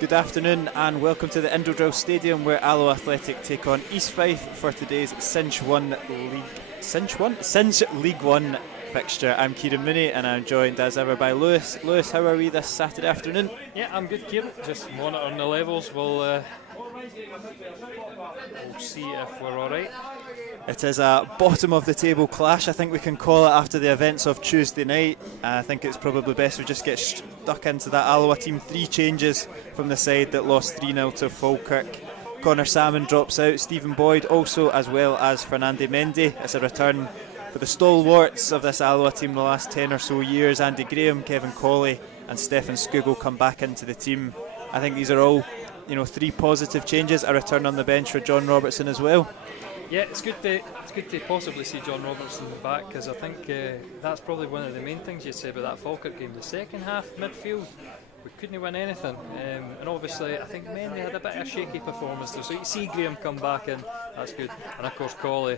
Good afternoon and welcome to the Indodrill Stadium where Alloa Athletic take on East Fife for today's Cinch League 1 fixture. I'm Kieran Mooney and I'm joined as ever by Lewis. Lewis, how are we this Saturday afternoon? Yeah, I'm good, Kieran. Just monitoring the levels. We'll see if we're alright. It is a bottom of the table clash, I think we can call it, after the events of Tuesday night. I think it's probably best we just get stuck into that Alloa team. 3 changes from the side that lost 3-0 to Falkirk. Connor Salmon drops out, Stephen Boyd also, as well as Fernando Mendy. It's a return for the stalwarts of this Alloa team the last 10 or so years. Andy Graham, Kevin Colley and Stefan Skugel come back into the team. I think these are all 3 positive changes. A return on the bench for John Robertson as well. Yeah, it's good to possibly see John Robertson back, because I think that's probably one of the main things you'd say about that Falkirk game. The second half midfield, we couldn't win anything, and obviously I think Mendy had a bit of a shaky performance there, so you see Graham come back in, that's good. And of course Colley,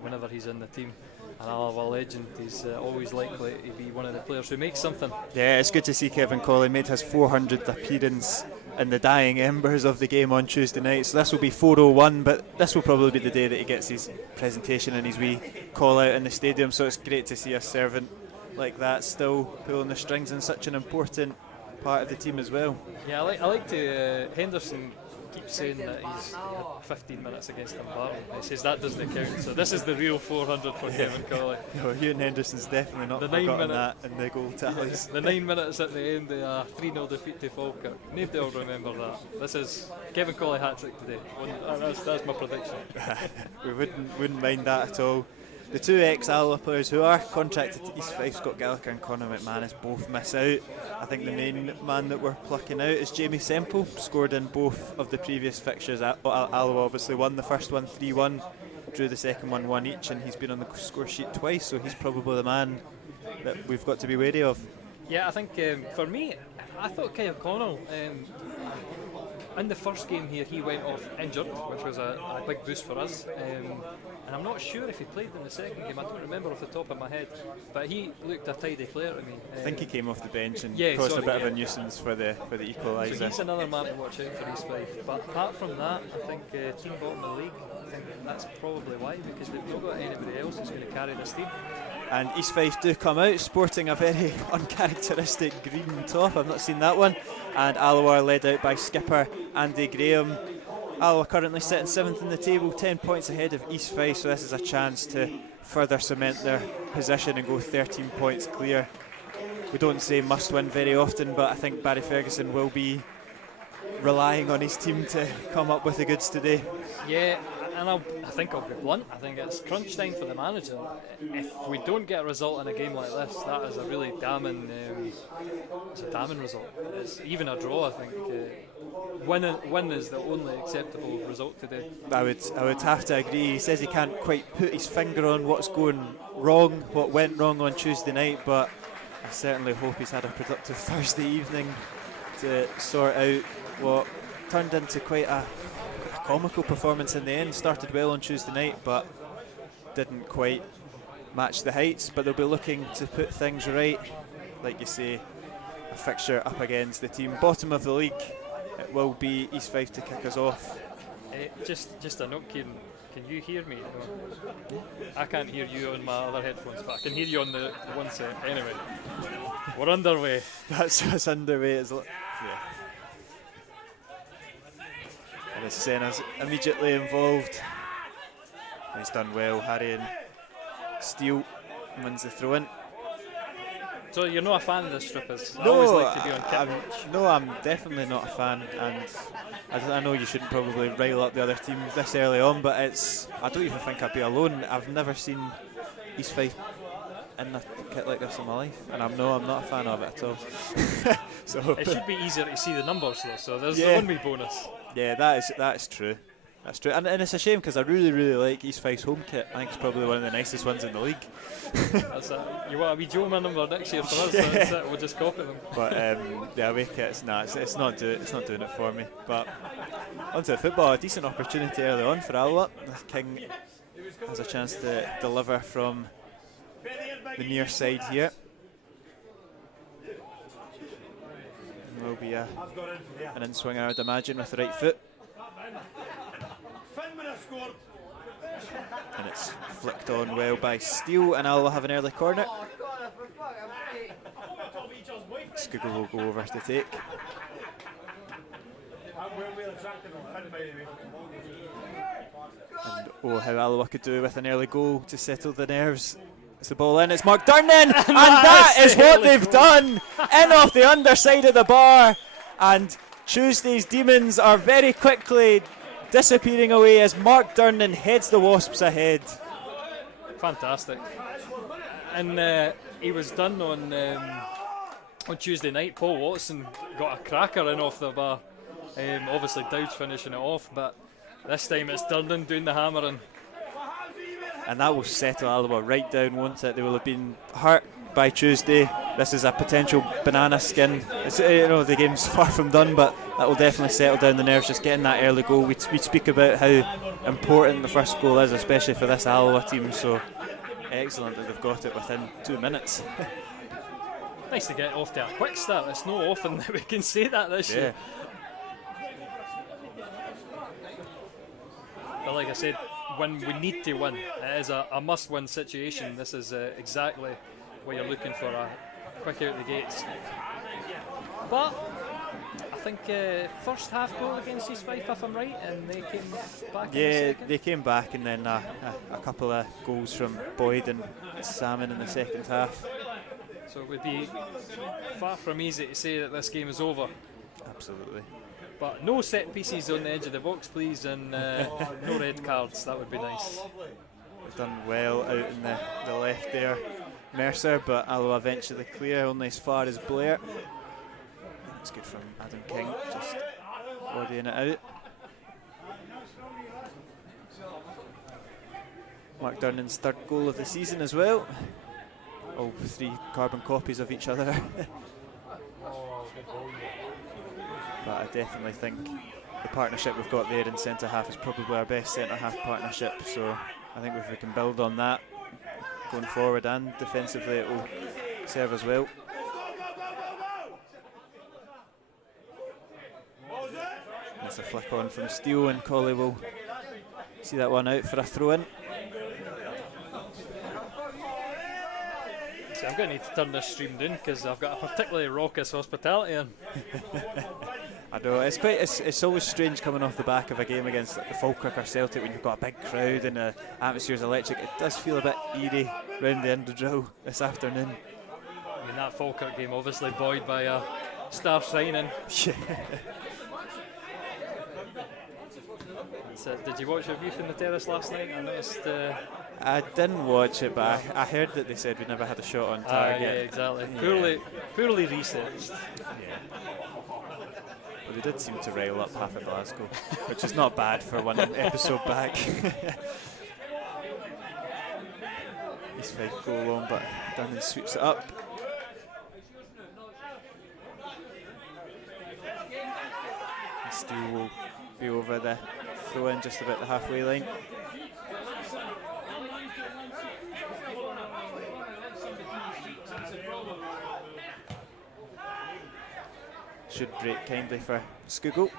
whenever he's in the team, an Alloa legend, he's always likely to be one of the players who makes something. Yeah, it's good to see Kevin Colley made his 400th appearance in the dying embers of the game on Tuesday night, so this will be 4:01, but this will probably be the day that he gets his presentation and his wee call out in the stadium, so it's great to see a servant like that still pulling the strings in such an important part of the team as well. Yeah, I like to Henderson keeps saying that he's had 15 minutes against Dumbarton. He says that doesn't count, so this is the real 400 for Kevin Colley. No, Ewan Henderson's definitely not forgotten that in the goal tallies. The 9 minutes at the end of a 3-0 defeat to Falkirk. Nobody will remember that. This is Kevin Colley hat-trick today. That's my prediction. We wouldn't mind that at all. The 2 ex-Alloa players who are contracted to East Fife, Scott Gallagher and Conor McManus, both miss out. I think the main man that we're plucking out is Jamie Semple, scored in both of the previous fixtures. Alloa obviously won the first one 3-1, drew the second one 1 each, and he's been on the score sheet twice, so he's probably the man that we've got to be wary of. Yeah, I think for me, I thought Kyle Connell, in the first game here, he went off injured, which was a big boost for us. And I'm not sure if he played in the second game. I don't remember off the top of my head, but he looked a tidy player to me. I think he came off the bench and caused a bit of a nuisance for the equaliser. So he's another man to watch out for East Fife. But apart from that, I think team bottom of the league, I think that's probably why, because they've not got anybody else who's going to carry this team. And East Fife do come out sporting a very uncharacteristic green top. I've not seen that one. And Alloa are led out by skipper Andy Graham. Alloa currently sitting 7th in the table, 10 points ahead of East Fife, so this is a chance to further cement their position and go 13 points clear. We don't say must win very often, but I think Barry Ferguson will be relying on his team to come up with the goods today. Yeah, and I think I'll be blunt. I think it's crunch time for the manager. If we don't get a result in a game like this, that is a really damning result. It's even a draw, I think. Win is the only acceptable result today. I would have to agree. He says he can't quite put his finger on what's going wrong, what went wrong on Tuesday night, but I certainly hope he's had a productive Thursday evening to sort out what turned into quite a comical performance in the end. Started well on Tuesday night, but didn't quite match the heights. But they'll be looking to put things right. Like you say, a fixture up against the team bottom of the league. It will be East Fife to kick us off. Just a note, Kieran. Can you hear me? No. I can't hear you on my other headphones, but I can hear you on the one set. Anyway, we're underway. That's underway. Yeah. And Senna's immediately involved. And he's done well. Harry and Steele wins the throw-in. So you're not a fan of the strippers? No, I always like to be on kit watch. I'm definitely not a fan, and I know you shouldn't probably rile up the other team this early on, but I don't even think I'd be alone. I've never seen East Fife in a kit like this in my life, and I'm not a fan of it at all. So it should be easier to see the numbers though, so there's the one wee bonus. Yeah, that is true. That's true, and it's a shame because I really like East Fife's home kit. I think it's probably one of the nicest ones in the league. That's it. You want a wee Joe number next year for us? Yeah. That's it. We'll just copy them. But the away kit, it's not doing it for me. But onto the football, a decent opportunity early on for Alloa. King has a chance to deliver from the near side here. will be an in-swinger, I would imagine, with the right foot. And it's flicked on well by Steele, and Alloa have an early corner. Scoogall will go over to take. And oh, how Alloa could do with an early goal to settle the nerves. It's the ball in, it's McDernan, and that is what they've done! In off the underside of the bar, and Tuesday's Demons are very quickly disappearing away as Mark Durnan heads the Wasps ahead. Fantastic. And he was done on Tuesday night. Paul Watson got a cracker in off the bar. Obviously Dowd's finishing it off, but this time it's Durnan doing the hammering. And that will settle Alloa right down, won't it? They will have been hurt by Tuesday. This is a potential banana skin. It's, the game's far from done, but that will definitely settle down the nerves, just getting that early goal. We speak about how important the first goal is, especially for this Alloa team, so excellent that they've got it within 2 minutes. Nice to get off to a quick start. It's not often that we can say that this year. But like I said, when we need to win, it is a must-win situation. This is exactly what you're looking for, a quick out the gates. But I think first half goal against East Fife, if I'm right, and they came back. Yeah, they came back, and then a couple of goals from Boyd and Salmon in the second half. So it would be far from easy to say that this game is over. Absolutely. But no set pieces on the edge of the box, please, and no red cards. That would be nice. They've done well out in the left there, Mercer, but Alloa eventually clear, only as far as Blair. That's good from Adam King, just bodying it out. Mark Durnan's third goal of the season as well. All three carbon copies of each other. But I definitely think the partnership we've got there in centre half is probably our best centre half partnership, so I think if we can build on that going forward and defensively, it will serve us well. That's a flick on from Steele, and Colley will see that one out for a throw in. So I'm going to need to turn this stream down because I've got a particularly raucous hospitality in. I know, it's always strange coming off the back of a game against like the Falkirk or Celtic when you've got a big crowd and the atmosphere's electric. It does feel a bit eerie round the end of drill this afternoon. I mean, that Falkirk game obviously buoyed by a star signing. So, did you watch your view from the terrace last night? I noticed. I didn't watch it, but I heard that they said we never had a shot on target. Yeah, exactly. Poorly researched. Yeah. Well, they did seem to rile up half of Glasgow, which is not bad for one episode back. East Fife go along, but Durnan sweeps it up. And Steele will be over the throw in just about the halfway line. Should break kindly for Scoogall.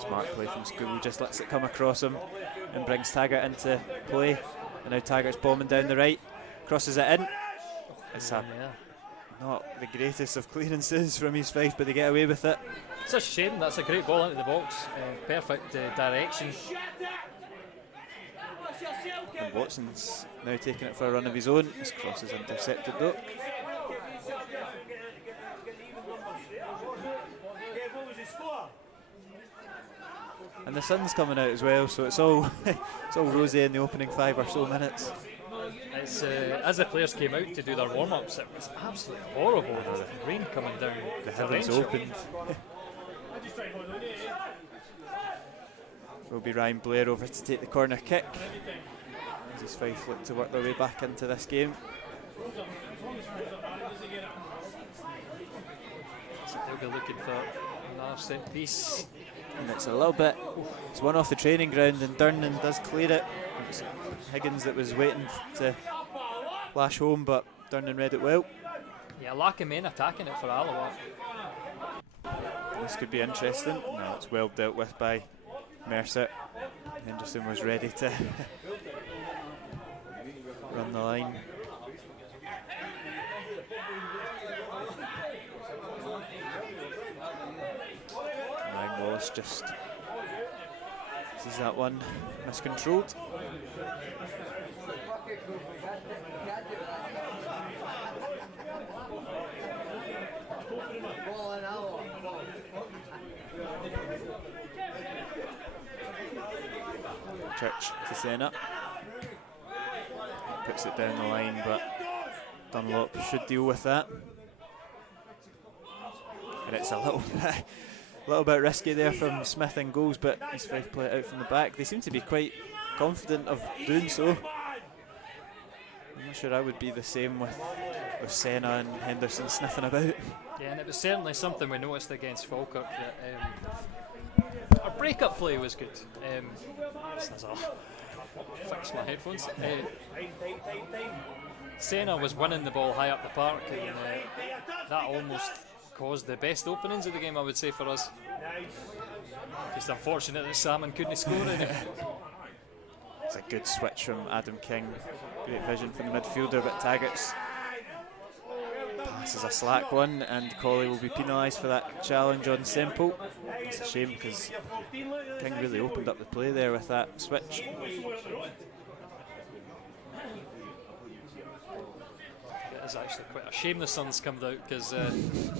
Smart play from Scoogall, just lets it come across him and brings Taggart into play. And now Taggart's bombing down the right, crosses it in. It's not the greatest of clearances from East Fife, but they get away with it. It's a shame, that's a great ball into the box. Perfect direction. And Watson's now taking it for a run of his own. His cross is intercepted though. And the sun's coming out as well, so it's all rosy in the opening 5 or so minutes. It's as the players came out to do their warm-ups, it was absolutely horrible. With the rain coming down. The heavens opened. Will be Ryan Blair over to take the corner kick. As his Fife look to work their way back into this game. So they'll be looking for another set piece. And it's a little bit, it's one off the training ground, and Durnan does clear it. It's Higgins that was waiting to flash home, but Durnan read it well. Yeah, lack of men attacking it for Alloa. This could be interesting. No, it's well dealt with by Mercer. Henderson was ready to run the line. Ryan Wallace just sees that one miscontrolled. Church to Senna. Puts it down the line, but Dunlop should deal with that. And it's a little bit risky there from Smith in goals, but East Fife play it out from the back. They seem to be quite confident of doing so. I'm not sure I would be the same with Senna and Henderson sniffing about. Yeah, and it was certainly something we noticed against Falkirk, that our break-up play was good. Fix my headphones. Senna was winning the ball high up the park, and that almost caused the best openings of the game, I would say, for us. Just unfortunate that Salmon couldn't score in it. It's a good switch from Adam King. Great vision from the midfielder, but Taggart's pass is a slack one, and Colley will be penalised for that challenge on Semple. It's a shame because King really opened up the play there with that switch. It is actually quite a shame the sun's come out, because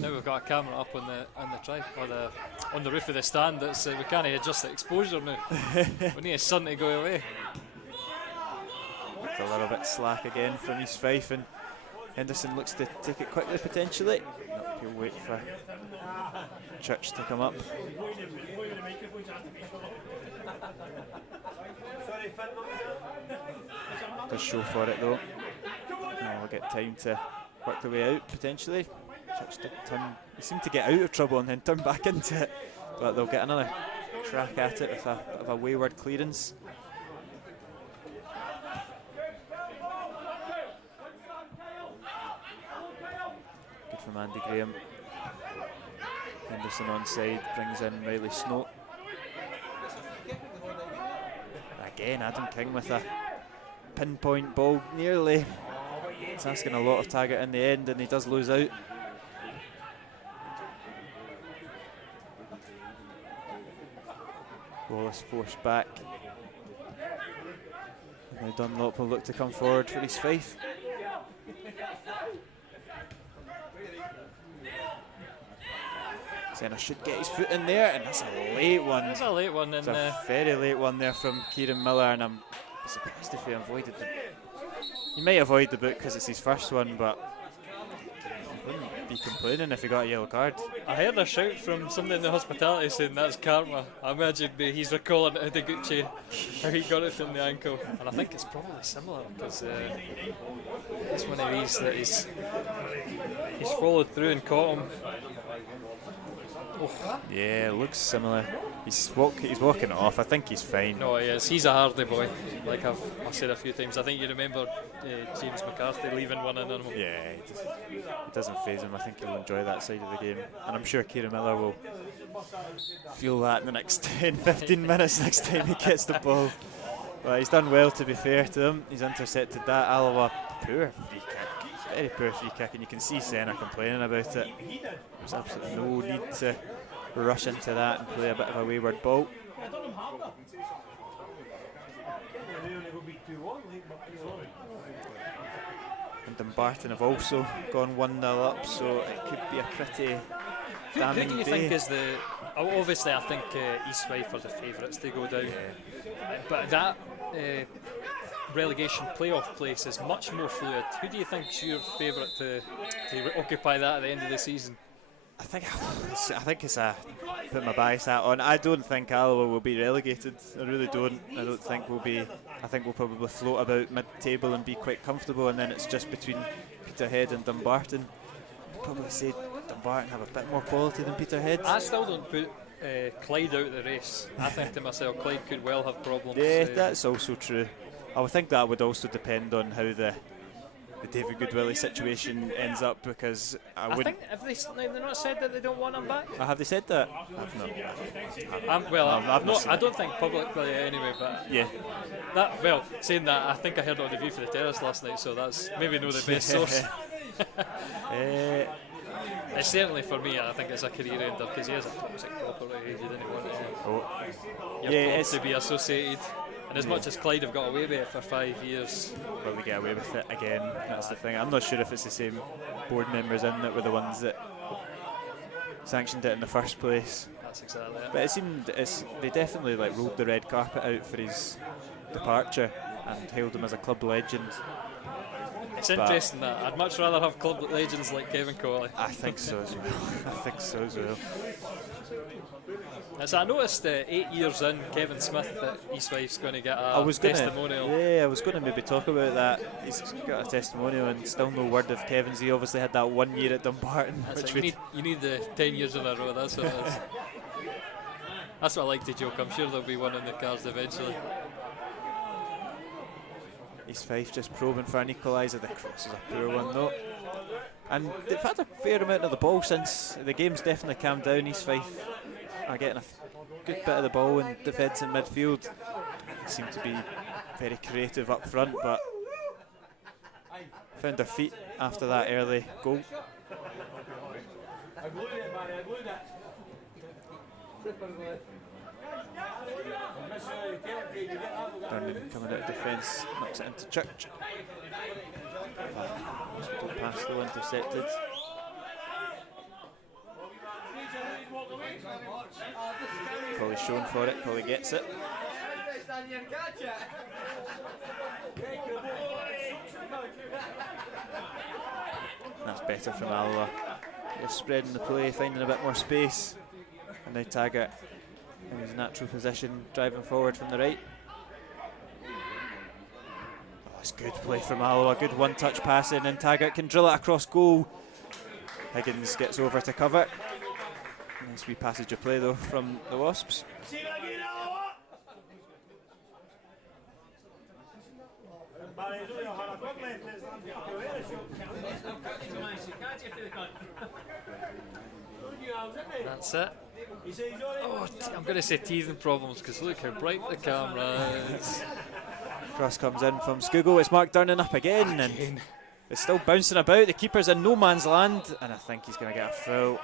now we've got a camera up on the roof of the stand. That's we can't adjust the exposure now. We need the sun to go away. It's a little bit slack again from East Fife, and Henderson looks to take it quickly potentially. No, he'll wait for Church to come up. Does show for it though. Now we'll get time to work the way out potentially. Church did turn, he seemed to get out of trouble and then turn back into it, but they'll get another crack at it with a bit of a wayward clearance. Good from Andy Graham. Henderson onside, brings in Riley Snow. Again, Adam King with a pinpoint ball nearly. It's asking a lot of Taggart in the end, and he does lose out. Wallace forced back. And now Dunlop will look to come forward for East Fife. Senna should get his foot in there, and that's a late one. That's a late one. It's a very late one there from Kieran Miller, and I'm surprised if he avoided the... He might avoid the book because it's his first one, but he wouldn't be complaining if he got a yellow card. I heard a shout from somebody in the hospitality saying that's karma. I imagine he's recalling Ideguchi, how he got it from the ankle. And I think it's probably similar, because it's one of these that he's followed through and caught him. Oh. Yeah, it looks similar. He's walking it off. I think he's fine. No, he is. He's a hardy boy, like I've said a few times. I think you remember James McCarthy leaving one in on him. Yeah, it doesn't faze him. I think he'll enjoy that side of the game. And I'm sure Kieran Miller will feel that in the next 10-15 minutes next time he gets the ball. But he's done well, to be fair to him. He's intercepted that. Alloa, poor free kick. Very poor free kick, and you can see Senna complaining about it. There's absolutely no need to rush into that and play a bit of a wayward ball. And Dumbarton have also gone 1-0 up, so it could be a pretty damning day. Who do you think is the... Obviously, I think East Fife are the favourites to go down. But that relegation playoff place is much more fluid. Who do you think is your favourite to occupy that at the end of the season? I think it's a put my bias hat on. I don't think Alloa will be relegated. I really don't. I don't think we'll be. I think we'll probably float about mid-table and be quite comfortable, and then it's just between Peterhead and Dumbarton. I'd probably say Dumbarton have a bit more quality than Peterhead. I still don't put Clyde out of the race. I think to myself, Clyde could well have problems. Yeah, that's also true. I would think that would also depend on how the David Goodwillie situation ends up, because I think have they've not said that they don't want him back. Have they said that? I've not. I don't think publicly anyway. But yeah. Saying that, I think I heard it on the View for the Terrace last night, so that's maybe not the best source. It's certainly for me. I think it's a career ender, because he is a toxic property. He didn't want your club to be associated. And as much as Clyde have got away with it for 5 years, will they get away with it again? That's the thing. I'm not sure if it's the same board members in that were the ones that sanctioned it in the first place. That's exactly it. But it seemed they definitely rolled the red carpet out for his departure and hailed him as a club legend. It's interesting that I'd much rather have club legends like Kevin Cawley. I think so as well. As I noticed 8 years in, Kevin Smith, that East Fife's going to get a testimonial. I was going to maybe talk about that. He's got a testimonial and still no word of Kevin's. He obviously had that 1 year at Dumbarton. You need the 10 years in a row, that's what it is. That's what I like to joke. I'm sure there'll be one in the cards eventually. East Fife just probing for an equaliser. The cross is a poor one though. And they've had a fair amount of the ball since the game's definitely calmed down. East Fife are getting a good bit of the ball in defence and midfield. They seem to be very creative up front, but found their feet after that early goal. Durnan coming out of defence, knocks it into Church. Pass though intercepted. Probably shown for it, probably gets it. That's better from Alloa. Just spreading the play, finding a bit more space. And now Taggart in his natural position, driving forward from the right. Oh, it's good play from Alloa, good one-touch passing, and Taggart can drill it across goal. Higgins gets over to cover. Nice wee passage of play though from the Wasps. That's it. Oh, I'm going to say teething problems, because look how bright the camera is. Cross comes in from Skugel. It's Mark Durnan up again, and it's still bouncing about. The keeper's in no man's land, and I think he's going to get a foul.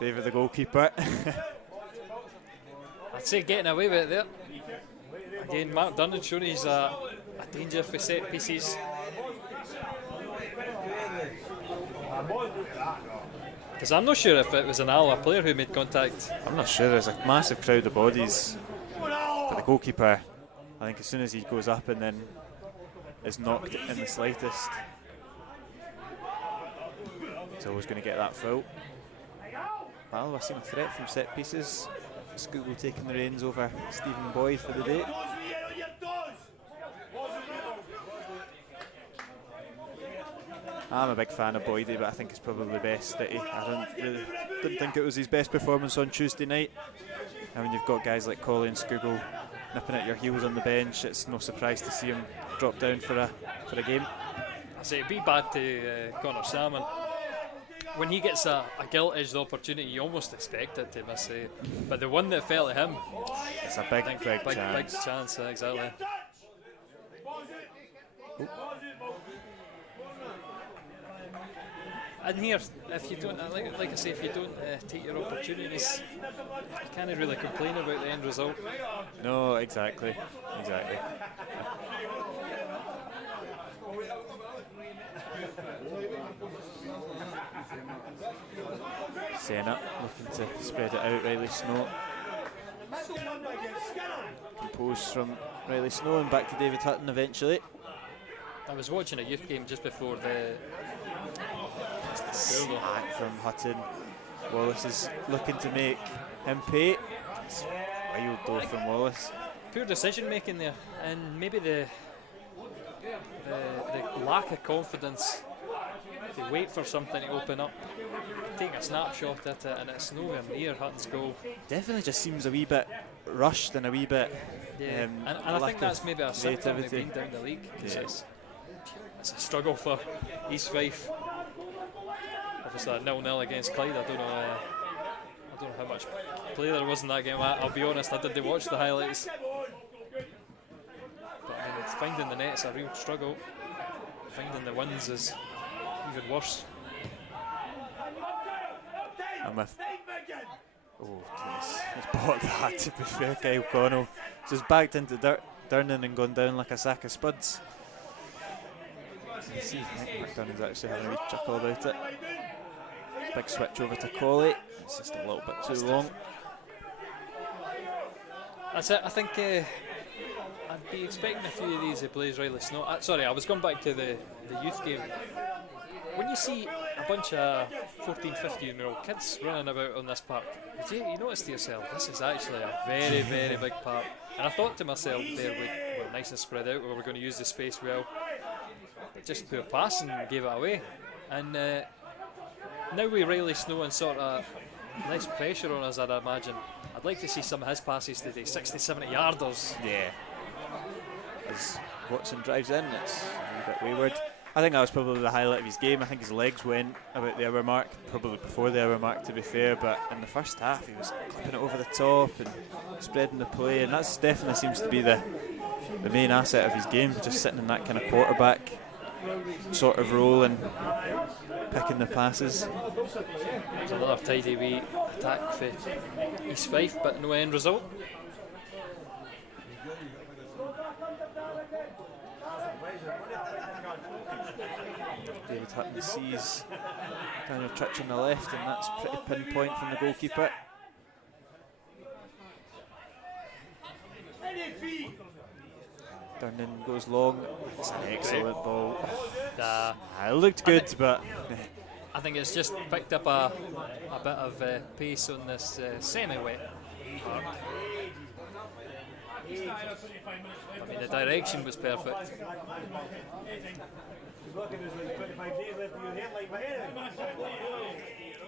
Favour the goalkeeper. I'd say getting away with it there. Again, Mark Durnan showing he's a danger for set pieces. Because I'm not sure if it was an Alloa player who made contact. I'm not sure. There's a massive crowd of bodies. But the goalkeeper, I think as soon as he goes up and then is knocked in the slightest, he's always going to get that foul. Alloa seen a threat from set pieces. Skugel taking the reins over Stephen Boyd for the day. I'm a big fan of Boydie, but I think it's probably best that I didn't think it was his best performance on Tuesday night. I mean, you've got guys like Colley and Skugel nipping at your heels on the bench. It's no surprise to see him drop down for a game. So it'd be bad to Connor Salmon. When he gets a gilt-edged opportunity, you almost expect it to miss it. But the one that fell at him, it's a big chance, exactly. Ooh. And here, if you don't, like I say, if you don't take your opportunities, you can't really complain about the end result. No, exactly. Senna looking to spread it out. Riley Snow. Composed from Riley Snow and back to David Hutton eventually. I was watching a youth game just before the sack from Hutton. Wallace is looking to make him pay. It's wild though from Wallace. Poor decision making there, and maybe the lack of confidence to wait for something to open up, take a snapshot at it, and it's nowhere near Hutton's goal. Definitely just seems a wee bit rushed and a wee bit. And I think that's maybe a symptom of being down the league. Yes. it's a struggle for East Fife. Obviously, 0-0 against Clyde. I don't know how much play there was in that game. I'll be honest, I didn't watch the highlights. But I mean, it's finding the net's a real struggle. Finding the wins is even worse. I'm with. Oh, goodness. He's bought that, to be fair. Kyle Connell just backed into Durnan and gone down like a sack of spuds. You see, I think McDurnan's actually having a wee chuckle about it. Big switch over to Colley. It's just a little bit too long. That's it. I think I'd be expecting a few of these that plays Riley Snow. Sorry, I was going back to the youth game. When you see a bunch of 14, 15-year-old kids running about on this park, you notice to yourself, this is actually a very, very big park. And I thought to myself, we're nice and spread out, we're going to use the space well. But just poor pass and gave it away. And now with Riley Snow and sort of less pressure on us, I'd imagine. I'd like to see some of his passes today, 60, 70 yarders. Yeah. As Watson drives in, it's a bit wayward. I think that was probably the highlight of his game. I think his legs went about the hour mark, probably before the hour mark to be fair, but in the first half he was clipping it over the top and spreading the play, and that definitely seems to be the main asset of his game, just sitting in that kind of quarterback sort of role and picking the passes. There's another tidy wee attack for East Fife, but no end result. David Hutton sees Daniel Trich on the left, and that's pretty pinpoint from the goalkeeper. Durnan goes long. It's an excellent ball. It looked good, but I think it's just picked up a bit of pace on this semi-wet park. I mean, the direction was perfect. I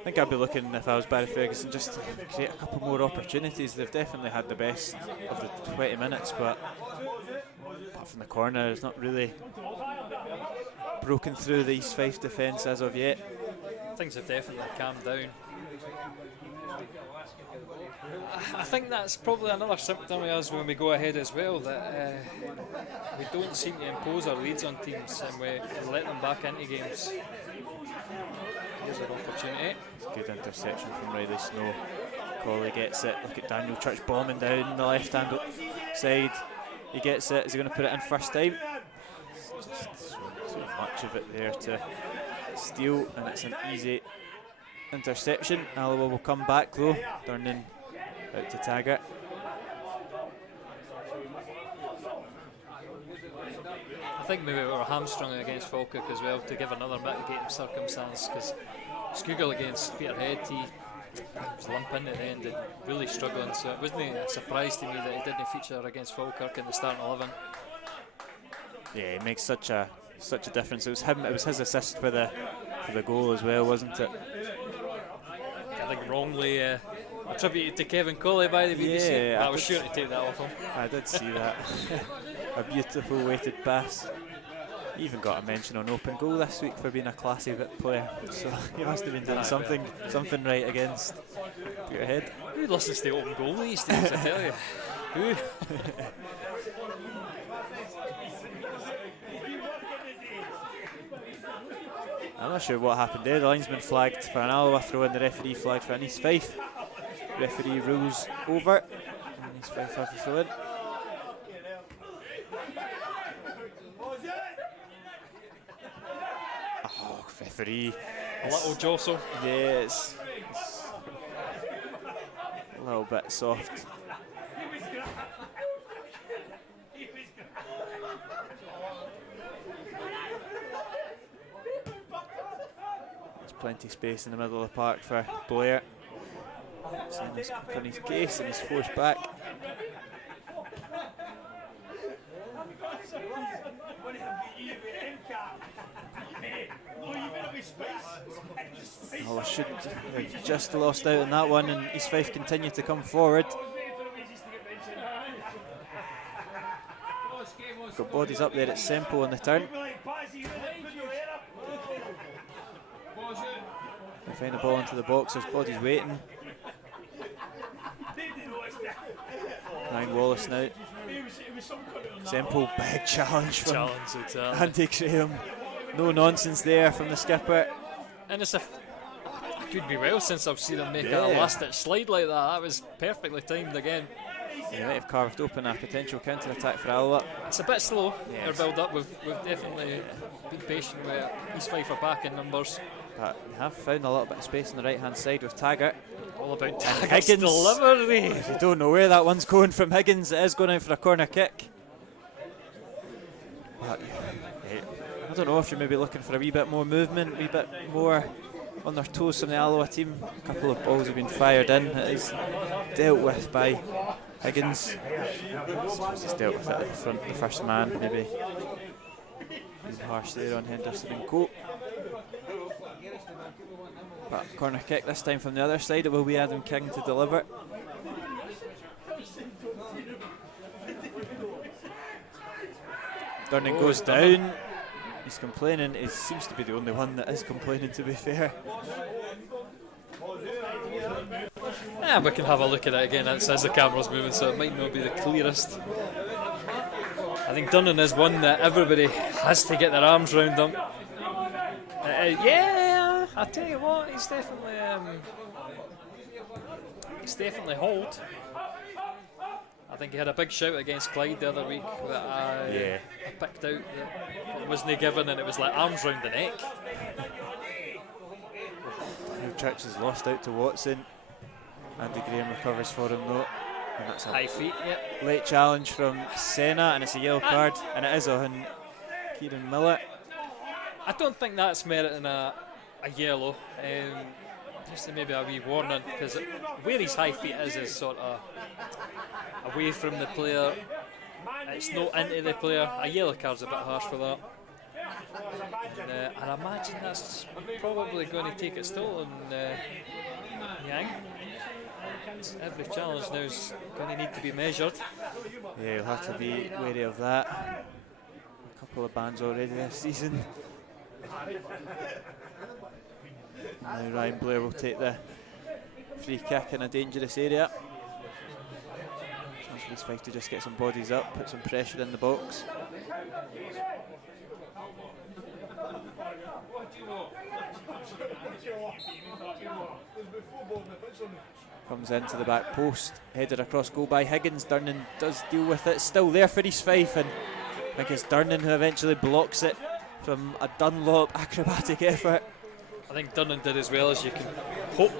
think I'd be looking, if I was Barry Ferguson, just to create a couple more opportunities. They've definitely had the best of the 20 minutes, but apart from the corner, it's not really broken through the East Fife defence as of yet. Things have definitely calmed down. I think that's probably another symptom of us when we go ahead as well, that we don't seem to impose our leads on teams and we let them back into games. Here's an opportunity. Good interception from Riley Snow. Colley gets it. Look at Daniel Trich bombing down the left hand side. He gets it. Is he going to put it in first time? Just too much of it there to steal, and it's an easy interception. Alloa will come back though. Durnan out to tag it. I think maybe we were hamstrung against Falkirk as well, to give another mitigating circumstance, because Scougall against Peterhead, he was limping at the end and really struggling, so it wasn't a surprise to me that he didn't feature against Falkirk in the starting 11. Yeah, he makes such a difference. It was him. It was his assist for the goal as well, wasn't it? I think wrongly attributed to Kevin Colley by the BBC. Yeah, I was sure to take that off him. I did see that. A beautiful weighted pass. He even got a mention on open goal this week for being a classy bit player. So he must have been doing something right against Peterhead. Who listens to open goal these days, I tell you? Who? I'm not sure what happened there. The linesman flagged for an Alloa throw in, the referee flagged for an East Fife. Referee rules over, and East Fife have the throw in. Oh, referee. A little jostle. Yeah, it's a little bit soft. Plenty of space in the middle of the park for Blair. Seeing this on his case and he's forced back. Oh, I shouldn't. They've just lost out on that one, and East Fife continue to come forward. Got bodies up there at Semple on the turn. They find the ball into the box, there's bodies waiting. Ryan Wallace now. Semple, big challenge from Andy Graham. No nonsense there from the skipper. And it could be well since I've seen him make a last-ditch slide like that. That was perfectly timed again. They might have carved open a potential counter-attack for Alloa. It's a bit slow, their build-up. We've definitely been patient with East Fife are back in numbers. But they have found a little bit of space on the right-hand side with Taggart. All about Taggart's delivery. If you don't know where that one's going from Higgins, it is going out for a corner kick. But, I don't know if you're maybe looking for a wee bit more movement, a wee bit more on their toes from the Alloa team. A couple of balls have been fired in. It is dealt with by Higgins. I suppose he's dealt with it at the front, the first man, maybe. Being harsh there on Henderson and Cope. But corner kick this time from the other side. It will be Adam King to deliver. Durning goes down. He's complaining. He seems to be the only one that is complaining, to be fair. Yeah, we can have a look at it again. It says the camera's moving, so it might not be the clearest. I think Durning is one that everybody has to get their arms round him. Yeah, I tell you what, he's definitely hold. I think he had a big shout against Clyde the other week that I picked out that it wasn't given, and it was like arms round the neck. Tricks is lost out to Watson. Andy Graham recovers for him though. And that's a high feet, late challenge from Senna, and it's a yellow card, and it is on Kieran Miller. I don't think that's meriting a yellow. Just maybe a wee warning, because where his high feet is sort of away from the player. It's not into the player. A yellow card's a bit harsh for that. And I imagine that's probably going to take its toll on Yang. Every challenge now is going to need to be measured. Yeah, you'll have to be wary of that. A couple of bans already this season. Now Ryan Blair will take the free kick in a dangerous area. Chance for this Fife to just get some bodies up, put some pressure in the box. Comes into the back post, headed across goal by Higgins. Durning does deal with it, still there for East Fife, and I think it's Durning who eventually blocks it from a Dunlop acrobatic effort. I think Durning did as well as you can hope.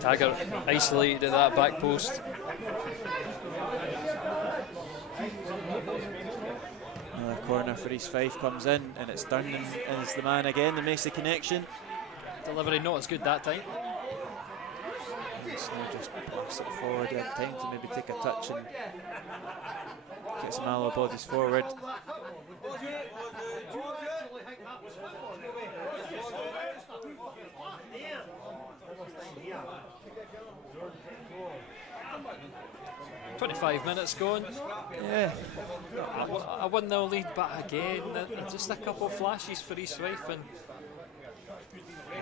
Taggart isolated at that back post. Another corner for East Fife comes in, and it's Durning is the man again that makes the connection. Delivery not as good that time. Snow just pass it forward in time to maybe take a touch and get some Alloa bodies forward. "25 minutes gone." Yeah. A 1-0 lead, but again, just a couple of flashes for East Fife, and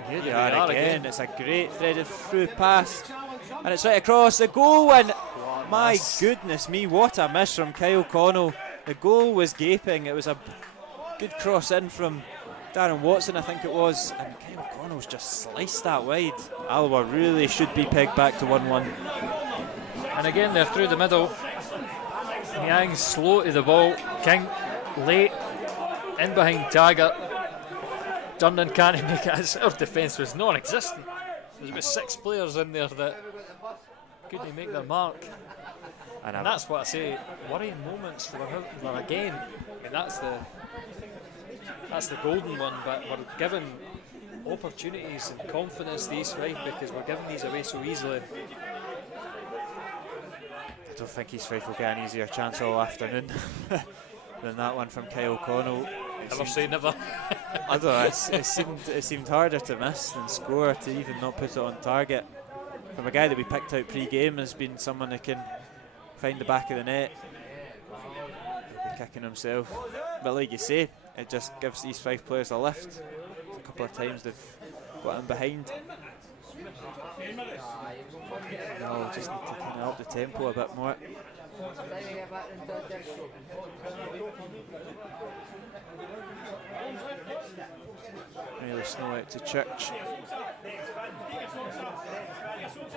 here they are again. It's a great threaded through pass, and it's right across the goal. And my goodness me, what a miss from Kyle Connell. The goal was gaping. It was a good cross in from Darren Watson, I think it was, and Kyle Connell's just sliced that wide. Alloa really should be pegged back to 1-1. And again, they're through the middle. Yang slow to the ball. King late in behind Taggart. Durning can't make it. Our defence was non-existent. There's about 6 players in there that couldn't make their mark. And that's what I say, worrying moments for again. I mean, that's the golden one, but we're given opportunities and confidence to East Fife because we're giving these away so easily. I don't think East Fife will get an easier chance all afternoon than that one from Kyle Connell. Never say never. I don't know, it seemed harder to miss than score, to even not put it on target. From a guy that we picked out pre-game has been someone who can find the back of the net. He'll be kicking himself. But like you say, it just gives these Fife players a lift. A couple of times they've got him behind. No, just need to kind of up the tempo a bit more. Really Snow out to Church.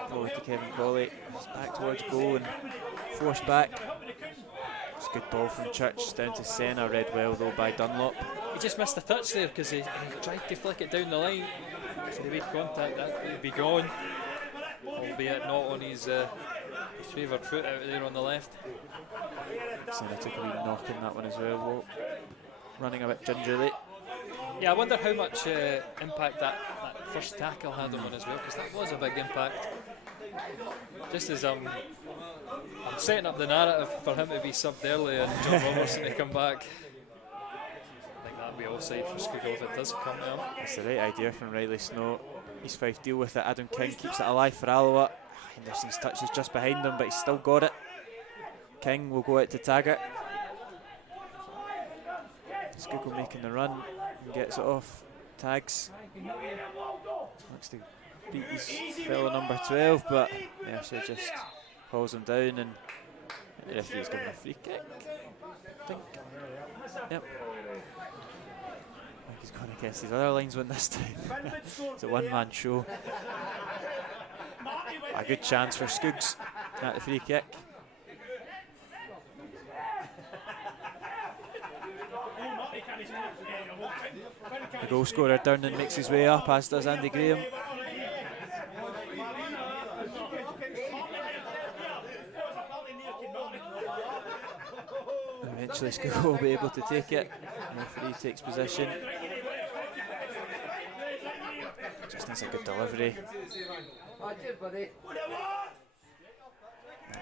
Forward to Kevin Colley. He's back towards goal and forced back. It's a good ball from Church down to Senna, read well though by Dunlop. He just missed the touch there because he tried to flick it down the line. If he made contact, that would be gone. Albeit not on his favoured foot out there on the left. Senna took a wee knock in that one as well, running a bit gingerly. Yeah, I wonder how much impact that first tackle had on him as well, because that was a big impact. Just as I'm setting up the narrative for him to be subbed early and John Robertson to come back. I think that'd be offside for Scoogall if it does come to him. It's the right idea from Riley Snow. East Fife deal with it. Adam King keeps it alive for Alloa. Henderson's touch is just behind him, but he's still got it. King will go out to tag it. Scoogall making the run and gets it off. Tags. Looks to beat his fellow number 12, but Mercer just pulls him down, and the referee's given a free kick, I think. Yep. I think he's gone against his other linesman this time. It's a one-man show. A good chance for Scoogs at the free kick. The goal scorer Durnan makes his way up, as does Andy Graham. Eventually Scoogall will be able to take it. The referee takes possession. Just needs a good delivery.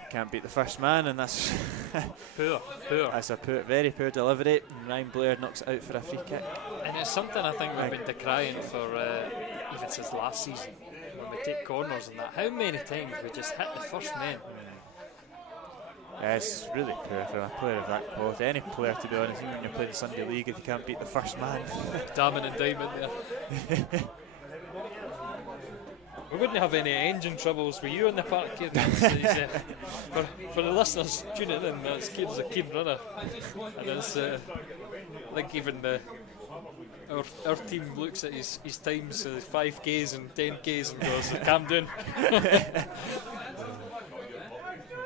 Can't beat the first man, and that's poor. That's a very poor delivery. And Ryan Blair knocks it out for a free kick. And it's something I think we've been decrying for even since last season, when we take corners and that. How many times we just hit the first man? Yeah, it's really poor for a player of that quality. Any player, to be honest, even when you're playing Sunday League, if you can't beat the first man. Damn indictment there. We wouldn't have any engine troubles with you in the park here. For the listeners tuning in, that's Kieran's a keen runner, and it's, I think even our team looks at his times, 5Ks and 10Ks, and goes, calm down.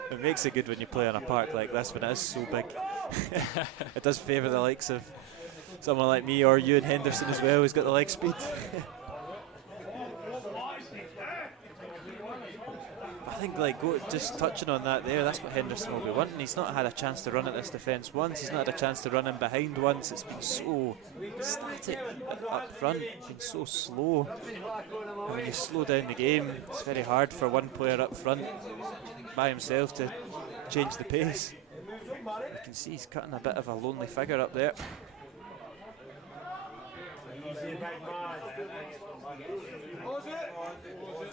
It makes it good when you play on a park like this when it is so big. It does favour the likes of someone like me or you and Henderson as well, who's got the leg speed. I think, just touching on that there, that's what Henderson will be wanting. He's not had a chance to run at this defence once. He's not had a chance to run in behind once. It's been so static up front. It's been so slow. And when you slow down the game, it's very hard for one player up front by himself to change the pace. You can see he's cutting a bit of a lonely figure up there.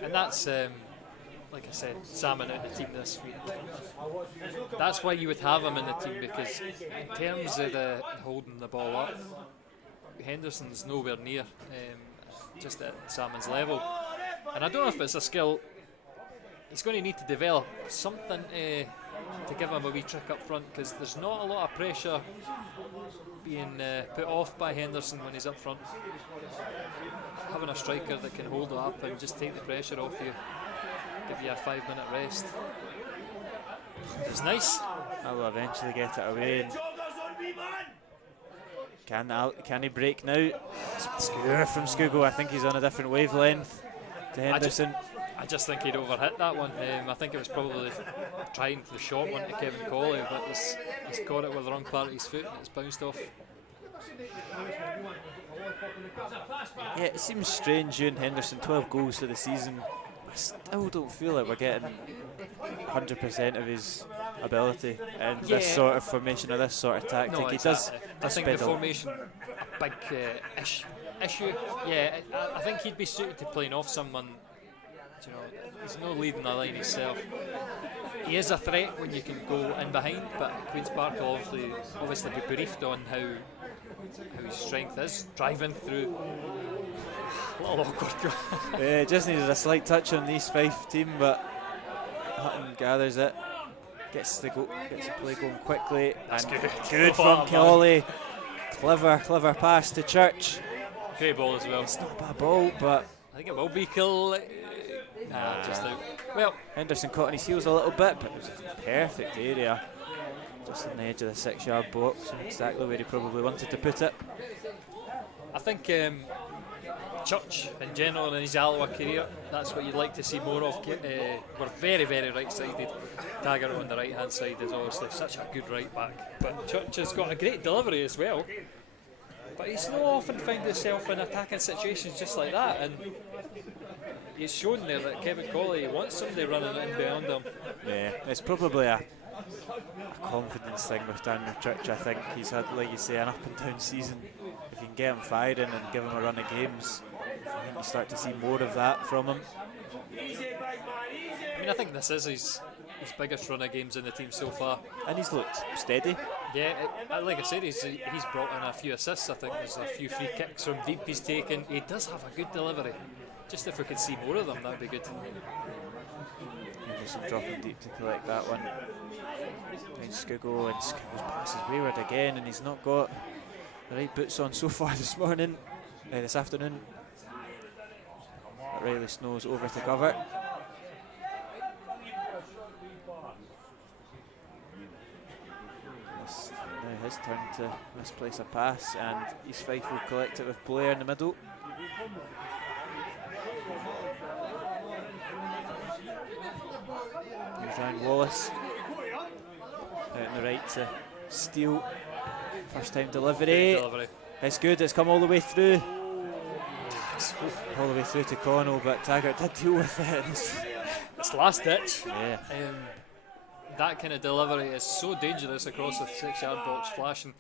And that's, like I said, Salmon out the team this week. That's why you would have him in the team, because in terms of the holding the ball up, Henderson's nowhere near just at Salmon's level. And I don't know if it's a skill. He's going to need to develop something to give him a wee trick up front, because there's not a lot of pressure being put off by Henderson when he's up front. Having a striker that can hold it up and just take the pressure off you, give you a 5-minute rest. It's nice. I'll eventually get it away. Can he break now? Skewer from Scoogall. I think he's on a different wavelength to Henderson. I just think he'd overhit that one. I think it was probably trying the short one to Kevin Colley, but he's got it with the wrong part of his foot and it's bounced off. Yeah, it seems strange, you and Henderson, 12 goals for the season. I still don't feel like we're getting 100% of his ability in this sort of formation or this sort of tactic. No, he does. I think the formation, a big issue. Yeah, I think he'd be suited to playing off someone. You know, he's no leading the line himself. he is a threat when you can go in behind, but Queen's Park will obviously be briefed on how his strength is driving through. A little awkward. Yeah, just needed a slight touch on the East Fife team, but Hutton gathers it, gets the play going quickly. That's and good. From Kelly. Clever pass to Church. Great ball as well. It's not a bad ball, but I think it will be kill. Just out. Well, Henderson caught on his heels a little bit, but it was a perfect area. Just on the edge of the 6-yard box, exactly where he probably wanted to put it. I think Church in general in his Alloa career, that's what you'd like to see more of. We're very, very right-sided. Taggart on the right-hand side is obviously such a good right-back. But Church has got a great delivery as well. But he's not often found himself in attacking situations just like that. And he's shown there that Kevin Colley wants somebody running in behind him. Yeah, it's probably a confidence thing with Daniel Church. I think he's had, like you say, an up and down season. If you can get him firing and give him a run of games, I think you start to see more of that from him. I mean, I think this is his biggest run of games in the team so far. And he's looked steady. Yeah, like I said, he's brought in a few assists. I think there's a few free kicks from deep he's taken. He does have a good delivery. Just if we could see more of them, that would be good. Henderson dropping deep to collect that one. And Skuggo, and Skuggo's pass is wayward again, and he's not got the right boots on so far this afternoon. But Riley Snow's over to cover. It's now his turn to misplace a pass, and East Fife will collect it with Blair in the middle. Here's Ryan Wallace out on the right to Steele. First time delivery. It's good, it's come all the way through. All the way through to Connell, but Taggart did deal with it. It's last ditch. Yeah. That kind of delivery is so dangerous across the 6-yard box, flashing.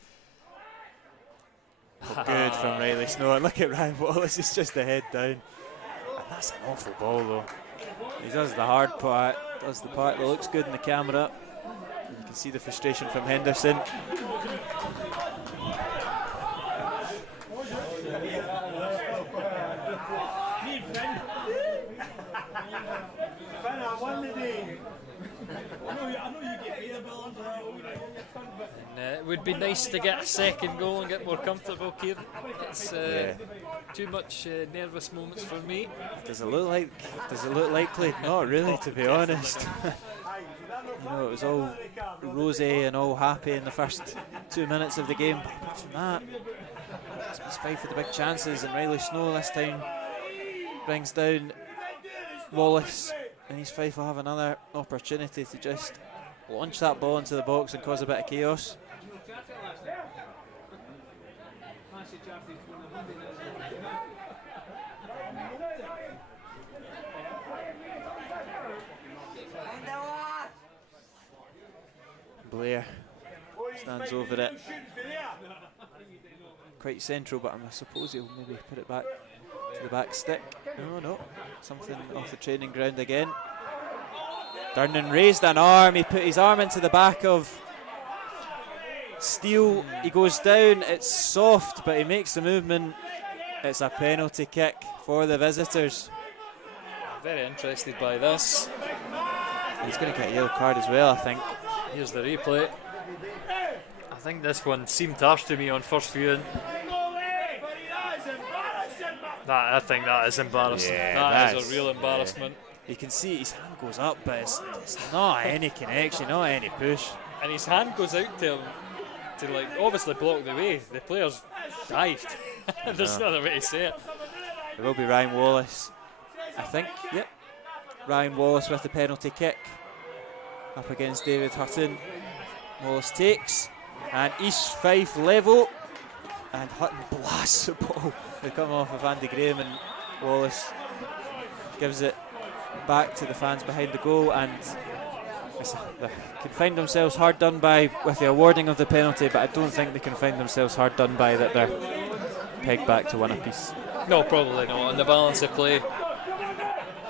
Good from Riley Snow. And look at Ryan Wallace, it's just the head down. And that's an awful ball though. He does the hard part, does the part that looks good in the camera. And you can see the frustration from Henderson. And it would be nice to get a second goal and get more comfortable, Kieran. It's too much nervous moments for me. Does it look likely? Not really, to be honest. You know, it was all rosy and all happy in the first 2 minutes of the game. But apart from that, it's Fife for the big chances, and Riley Snow this time brings down Wallace, and East Fife will have another opportunity to just launch that ball into the box and cause a bit of chaos. Blair stands over it. Quite central, but I suppose he'll maybe put it back to the back stick. No, something off the training ground again. Durnan raised an arm, he put his arm into the back of Steele. He goes down, it's soft, but he makes the movement. It's a penalty kick for the visitors. Very interested by this. He's going to get a yellow card as well, I think. Here's the replay. I think this one seemed harsh to me on first viewing. I think that is embarrassing. Yeah, that is a real embarrassment. Yeah. You can see his hand goes up, but it's not any connection, not any push. And his hand goes out to him to like obviously block the way. The player's dived. There's no other way to say it. It will be Ryan Wallace, I think. Yep. Ryan Wallace with the penalty kick. Up against David Hutton. Wallace takes, and East Fife level, and Hutton blasts the ball. They come off of Andy Graham, and Wallace gives it back to the fans behind the goal, and they can find themselves hard done by with the awarding of the penalty, but I don't think they can find themselves hard done by that they're pegged back to one apiece. No, probably not. On the balance of play.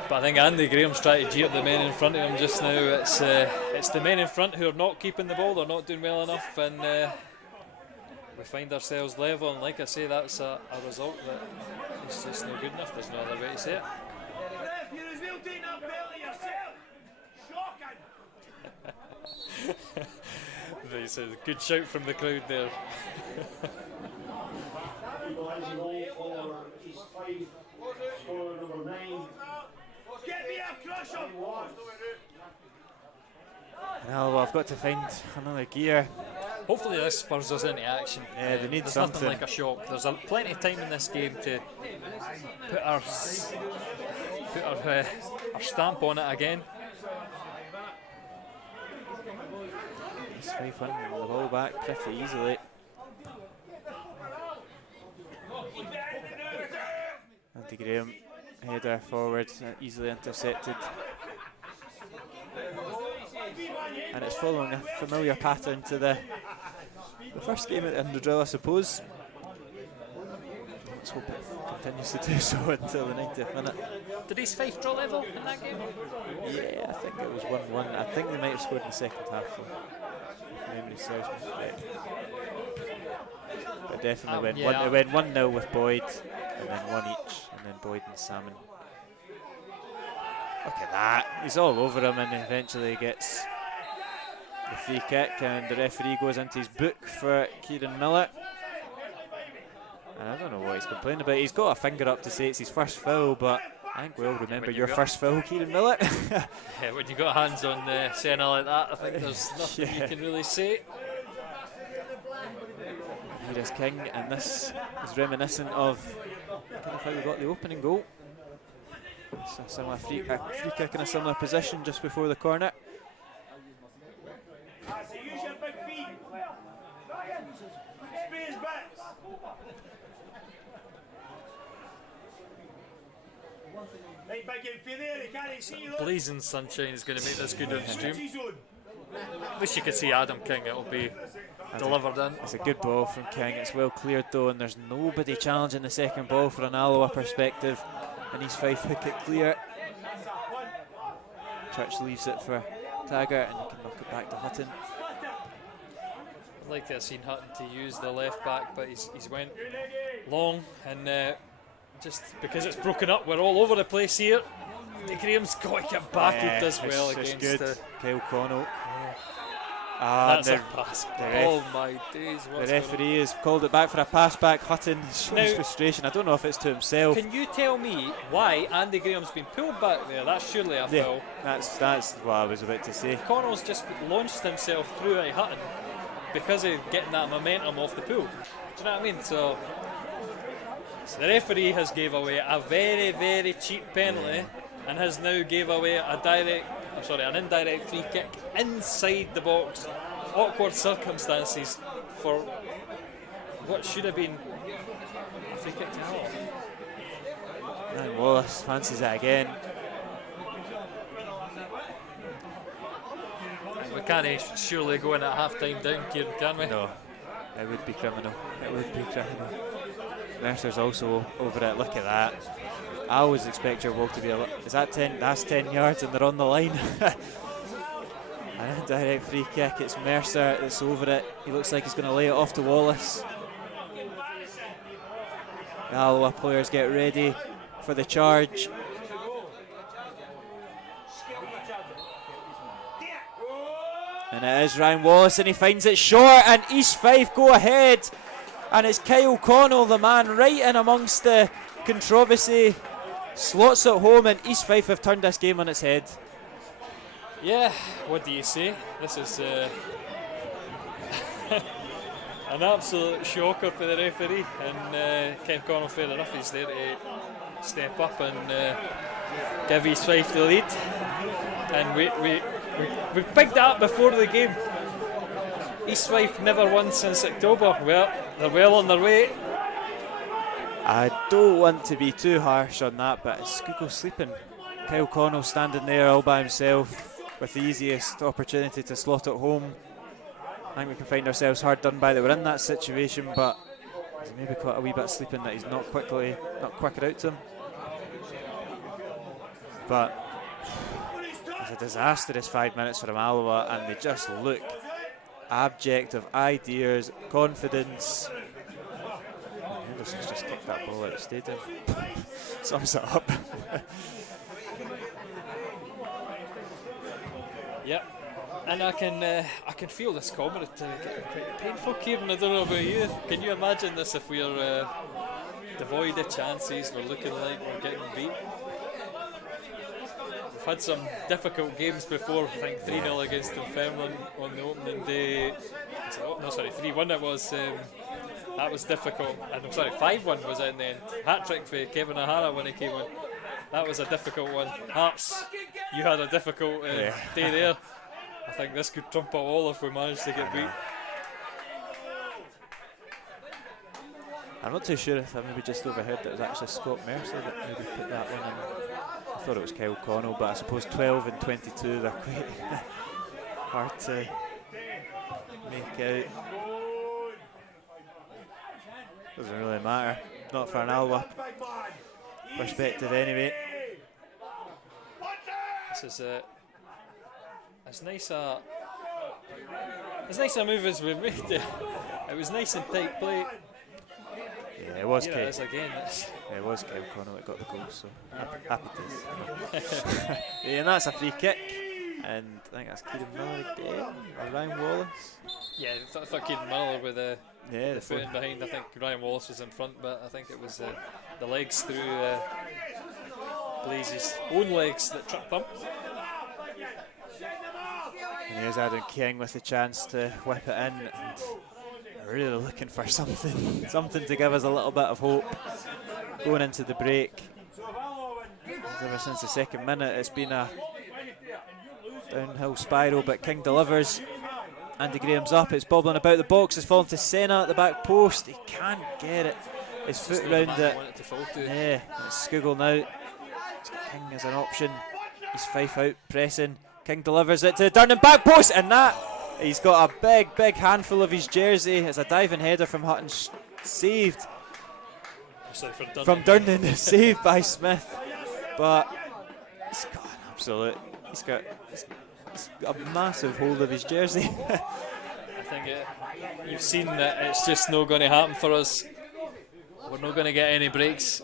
But I think Andy Graham's trying to G up the men in front of him just now. it's the men in front who are not keeping the ball, they're not doing well enough, and we find ourselves level. And like I say, that's a result that is just not good enough. There's no other way to say it. It's a good shout from the crowd there. And Alloa have got to find another gear. Hopefully this spurs us into action. Yeah, they need There's something. nothing like a shock. There's plenty of time in this game to put our stamp on it again. It's Fife winning the ball back pretty easily. Andy Graham, header forward, easily intercepted. And it's following a familiar pattern to the first game in the drill, I suppose. Let's hope it continues to do so until the 90th minute. Did East Fife draw level in that game? Yeah, I think it was 1-1. I think they might have scored in the second half, though, if memory serves me correct. But definitely it went 1-0 with Boyd, and then 1 each, and then Boyd and Salmon. Look at that, he's all over him, and eventually he gets the free kick, and the referee goes into his book for Kieran Miller. And I don't know what he's complaining about. He's got a finger up to say it's his first foul, but I think we all remember your first foul, Kieran Miller. Yeah, when you got hands on the centre like that, I think there's nothing you can really say. Here is King, and this is reminiscent of kind of how we got the opening goal. It's a similar free kick in a similar position just before the corner. Blazing sunshine is going to make this good on stream. At least you can see Adam King, it'll be delivered in. It's a good ball from King, it's well cleared though, and there's nobody challenging the second ball for an Alloa perspective. And East Fife hook it clear. Church leaves it for Taggart, and he can knock it back to Hutton. I'd like to have seen Hutton to use the left back, but he's went long, and just because it's broken up, we're all over the place here. Graham's got to get back, he does well against good. Kyle Connell. That's a pass. Oh my days. The referee has called it back for a pass back. Hutton shows frustration. I don't know if it's to himself. Can you tell me why Andy Graham's been pulled back there? That's surely a foul. That's what I was about to say. Connell's just launched himself through at Hutton because of getting that momentum off the pool. Do you know what I mean? So the referee has gave away a very, very cheap penalty and has now gave away an indirect free kick inside the box. Awkward circumstances for what should have been a free kick to Alloa. And Wallace fancies it again. We can't surely go in at half time down, Kieran, can we? No, it would be criminal. It would be criminal. Mercer's also over it. Look at that. I always expect your ball to be is that 10? That's 10 yards and they're on the line. An indirect free kick. It's Mercer that's over it. He looks like he's going to lay it off to Wallace. The Alloa players get ready for the charge. And it is Ryan Wallace, and he finds it short, and East Fife go ahead. And it's Kyle Connell, the man right in amongst the controversy, slots at home, and East Fife have turned this game on its head. Yeah, what do you say? This is an absolute shocker for the referee, and Kyle Connell, fair enough, he's there to step up and give East Fife the lead. And we picked that up before the game. East Fife never won since October. Well, they're well on their way. I don't want to be too harsh on that, but it's Schuylkill sleeping. Kyle Connell standing there all by himself with the easiest opportunity to slot at home. I think we can find ourselves hard done by that we're in that situation, but he's maybe caught a wee bit sleeping that he's not quicker out to him. But a disastrous 5 minutes from Alloa, and they just look abject of ideas, confidence. Henderson's just kicked that ball out of the stadium. Sums it up. Yep. And I can feel this comment getting quite painful, Kieran. I don't know about you. Can you imagine this if we're devoid of chances, we're looking like we're getting beat? We've had some difficult games before. I think 3-0 against Dunfermline on the opening day. 3-1 it was. That was difficult. And 5-1 was in the end. Hat-trick for Kevin O'Hara when he came on. That was a difficult one. Hearts, you had a difficult day there. I think this could trump it all if we manage to get beat. I'm not too sure if I maybe just overheard that it was actually Scott Mercer that maybe put that one in. I thought it was Kyle Connell, but I suppose 12 and 22, they're quite hard to make out. Doesn't really matter, not for an Alloa perspective anyway. This is as nice a move as we've made it. It was nice and tight play. Yeah, it was. Here it is again. Yeah, it was Kyle Connell that got the goal, so happy days. Yeah, and that's a free kick, and I think that's Kieran Miller again, or Ryan Wallace. Yeah, I thought Kieran Miller with the foot in behind. I think Ryan Wallace was in front, but I think it was the legs through Blaze's own legs that tripped him. And here's Adam King with the chance to whip it in, and really looking for something to give us a little bit of hope going into the break. Ever since the second minute, it's been a downhill spiral, but King delivers. Andy Graham's up, it's bobbling about the box, it's fallen to Senna at the back post. He can't get it, his foot around it. Yeah, it's Skugel now. King as an option. He's Fife out pressing. King delivers it to the Durnan back post, and that he's got a big handful of his jersey. It's a diving header from Hutton, saved from Durnan, saved by Smith. But he's got an absolute. He's got a massive hold of his jersey. I think you've seen that it's just not going to happen for us. We're not going to get any breaks.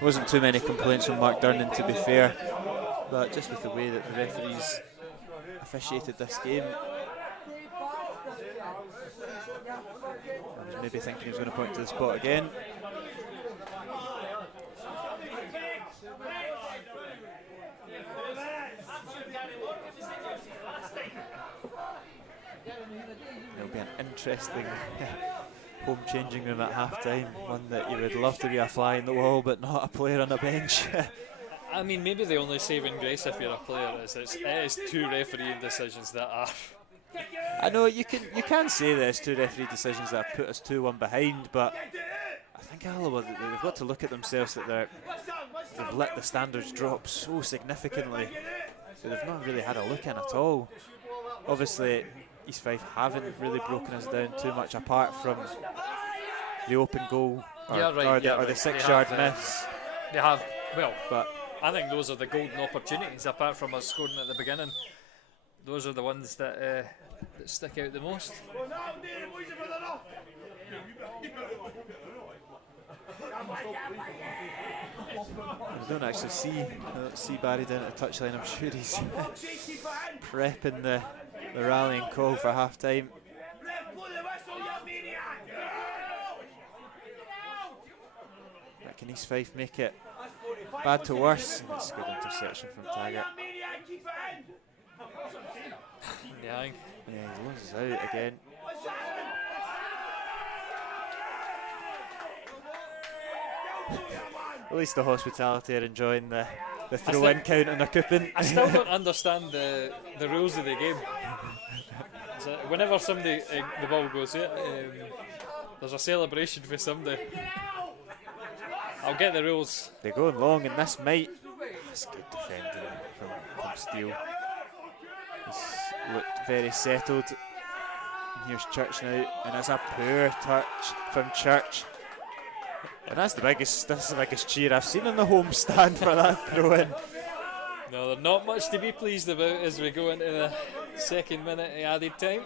Wasn't too many complaints from Mark Durnan, to be fair, but just with the way that the referees officiated this game, I was maybe thinking he was going to point to the spot again. It'll be an interesting home changing room at half time, one that you would love to be a fly in the wall but not a player on a bench. I mean, maybe the only saving grace if you're a player is it is two refereeing decisions that are. I know you can say there's two referee decisions that have put us 2-1 behind, but I think Alloa, they've got to look at themselves that they've let the standards drop so significantly that they've not really had a look in at all. Obviously East Fife haven't really broken us down too much apart from the open goal or the 6-yard miss. They have, but I think those are the golden opportunities apart from us scoring at the beginning. Those are the ones that stick out the most. I don't actually see Barry down at the touchline. I'm sure he's prepping the rallying call for half time. But can East Fife make it bad to worse? That's a good interception from Taggart. Yeah, he loses out again. At least the hospitality are enjoying the throw-in count on their coupon. I still don't understand the rules of the game. So whenever somebody the ball goes in, there's a celebration for somebody. I'll get the rules. They're going long, and this might. That's good defending from Steele. He's looked very settled. And here's Church now, and it's a poor touch from Church. And that's the biggest cheer I've seen in the home stand for that throw-in. No, there's not much to be pleased about as we go into the second minute of added time.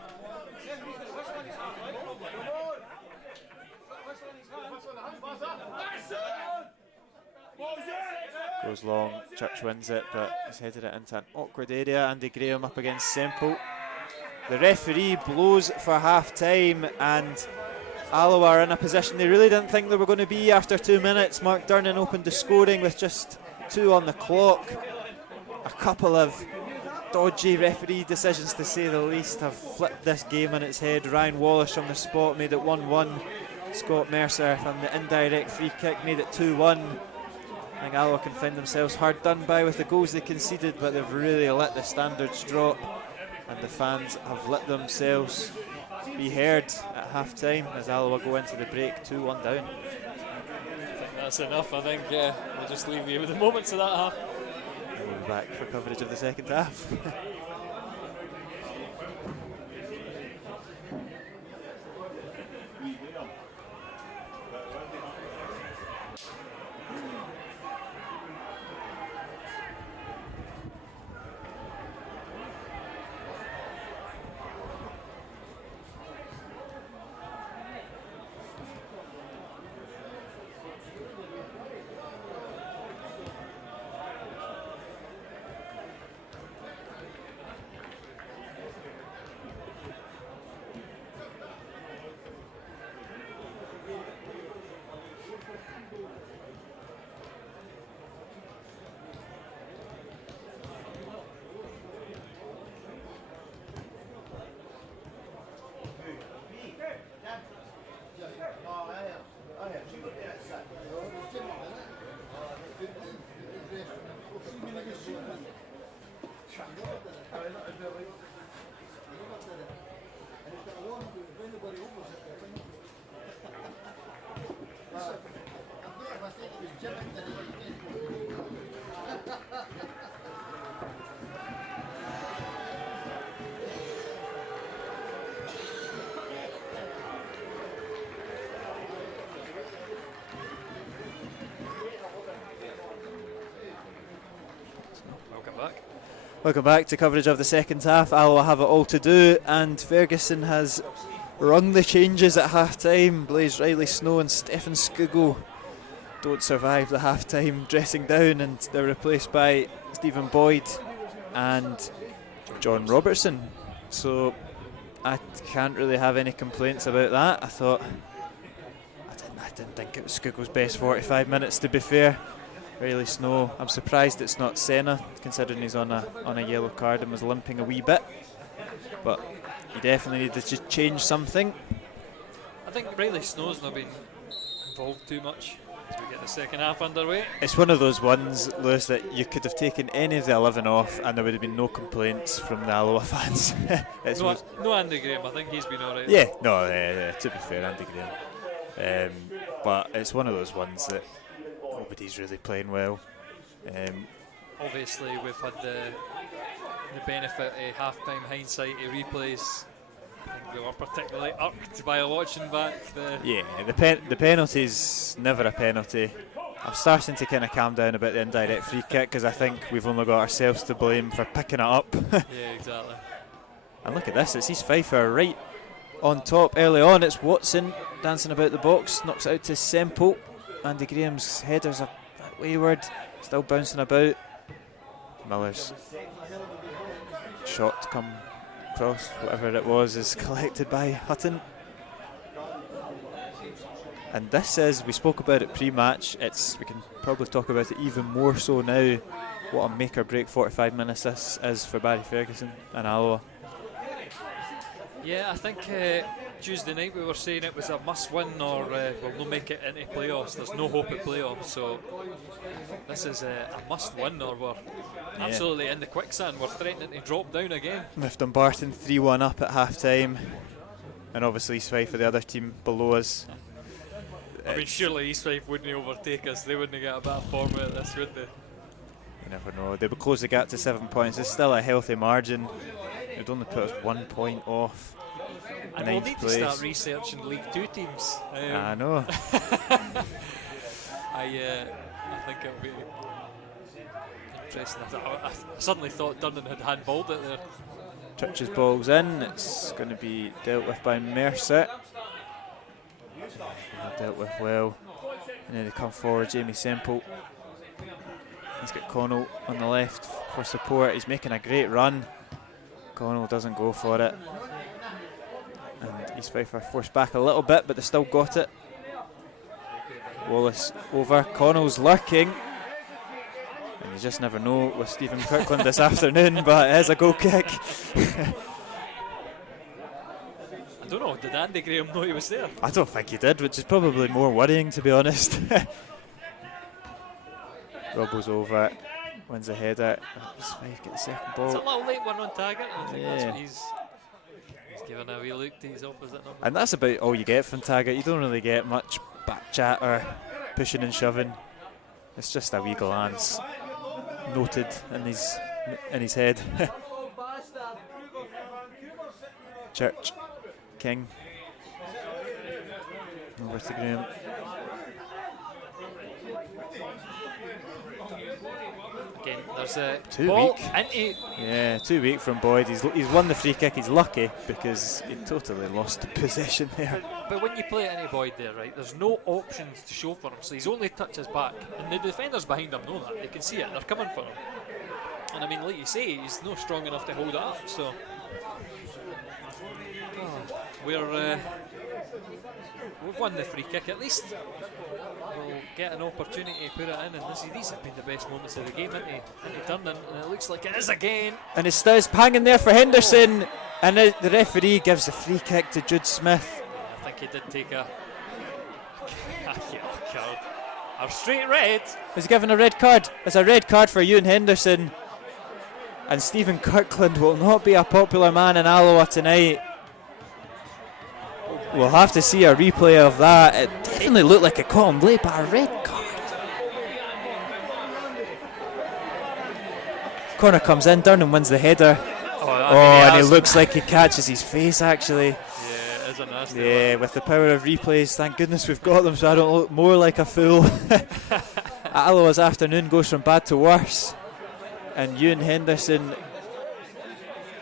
Goes long, Church wins it, but he's headed it into an awkward area. Andy Graham up against Semple. The referee blows for half-time, and Alloa are in a position they really didn't think they were going to be after 2 minutes. Mark Durnan opened the scoring with just 2 on the clock. A couple of dodgy referee decisions, to say the least, have flipped this game on its head. Ryan Wallace from the spot made it 1-1. Scott Mercer from the indirect free kick made it 2-1. I think Alloa can find themselves hard done by with the goals they conceded, but they've really let the standards drop, and the fans have let themselves be heard at half-time as Alloa go into the break 2-1 down. I think that's enough. I think we'll just leave you with the moments of that half. We'll be back for coverage of the second half. Welcome back to coverage of the second half. Alloa have it all to do, and Ferguson has rung the changes at half-time. Blaise Riley-Snow and Stephen Skuggo don't survive the half-time dressing down, and they're replaced by Stephen Boyd and John Robertson. So I can't really have any complaints about that. I didn't think it was Skuggo's best 45 minutes, to be fair. Riley-Snow, I'm surprised it's not Senna, considering he's on a yellow card and was limping a wee bit, but he definitely needed to change something. I think Riley-Snow's not been involved too much as we get the second half underway. It's one of those ones, Lewis, that you could have taken any of the 11 off and there would have been no complaints from the Alloa fans. No Andy Graham, I think he's been alright. Yeah, no, to be fair, Andy Graham. But it's one of those ones that nobody's really playing well. Obviously, we've had the benefit of half-time hindsight of replays. I think we were particularly irked by watching back the penalty's never a penalty. I'm starting to kind of calm down about the indirect free kick, because I think we've only got ourselves to blame for picking it up. Yeah, exactly. And look at this, it's East Fife right on top early on. It's Watson dancing about the box, knocks it out to Semple. Andy Graham's header's a bit wayward, still bouncing about. Miller's shot to come across, whatever it was, is collected by Hutton. And this is, we spoke about it pre-match, we can probably talk about it even more so now, what a make or break 45 minutes this is for Barry Ferguson and Alloa. Yeah, I think Tuesday night we were saying it was a must-win, or we'll not make it into playoffs. There's no hope of playoffs, so this is a must-win, or we're absolutely in the quicksand. We're threatening to drop down again. With Dumbarton 3-1 up at half-time, and obviously East Fife for the other team below us. I mean, surely East Fife wouldn't overtake us. They wouldn't get a bad form out of this, would they? You never know. They would close the gap to 7 points. It's still a healthy margin. They'd only put us 1 point off. And we'll need to start researching League 2 teams. I know. I think it'll be interesting. I suddenly thought Durnan had handballed it there. Church's ball's in. It's going to be dealt with by Mercer. Dealt with well. And then they come forward, Jamie Semple. He's got Connell on the left for support. He's making a great run. Connell doesn't go for it. And East Fife are forced back a little bit, but they still got it. Wallace over. Connell's lurking. And you just never know with Stephen Kirkland this afternoon, but it is a goal kick. I don't know, did Andy Graham know he was there? I don't think he did, which is probably more worrying, to be honest. Robbo's over, wins the header. East Fife get the second ball. It's a little late one on Taggart, and I think that's Yeah. what he's giving a wee look to his opposite number. And that's about all you get from Taggart. You don't really get much back chat or pushing and shoving. It's just a wee glance noted in his head. Church, King, over to Graham. Again, there's a Too ball weak. into. Yeah, too weak from Boyd. He's won the free kick. He's lucky because he totally lost the possession there. But when you play it into Boyd there, right, there's no options to show for him, so he's only touches back. And the defenders behind him know that. They can see it. They're coming for him. And I mean, like you say, he's not strong enough to hold it up, so. We've won the free kick at least. We'll get an opportunity to put it in, and these have been the best moments of the game, into Durnan, and it looks like it is again. And it's still hanging there for Henderson, and the referee gives a free kick to Jude Smith. I think he did take a card. A straight red. He's given a red card. It's a red card for Ewan Henderson. And Stephen Kirkland will not be a popular man in Alloa tonight. We'll have to see a replay of that. It definitely looked like a caught him late, but a red card. Corner comes in, Durnan wins the header. And he looks like he catches his face actually. Yeah, it is a nasty Yeah, one. with the power of replays, thank goodness we've got them so I don't look more like a fool. Alloa's afternoon goes from bad to worse. And Ewan Henderson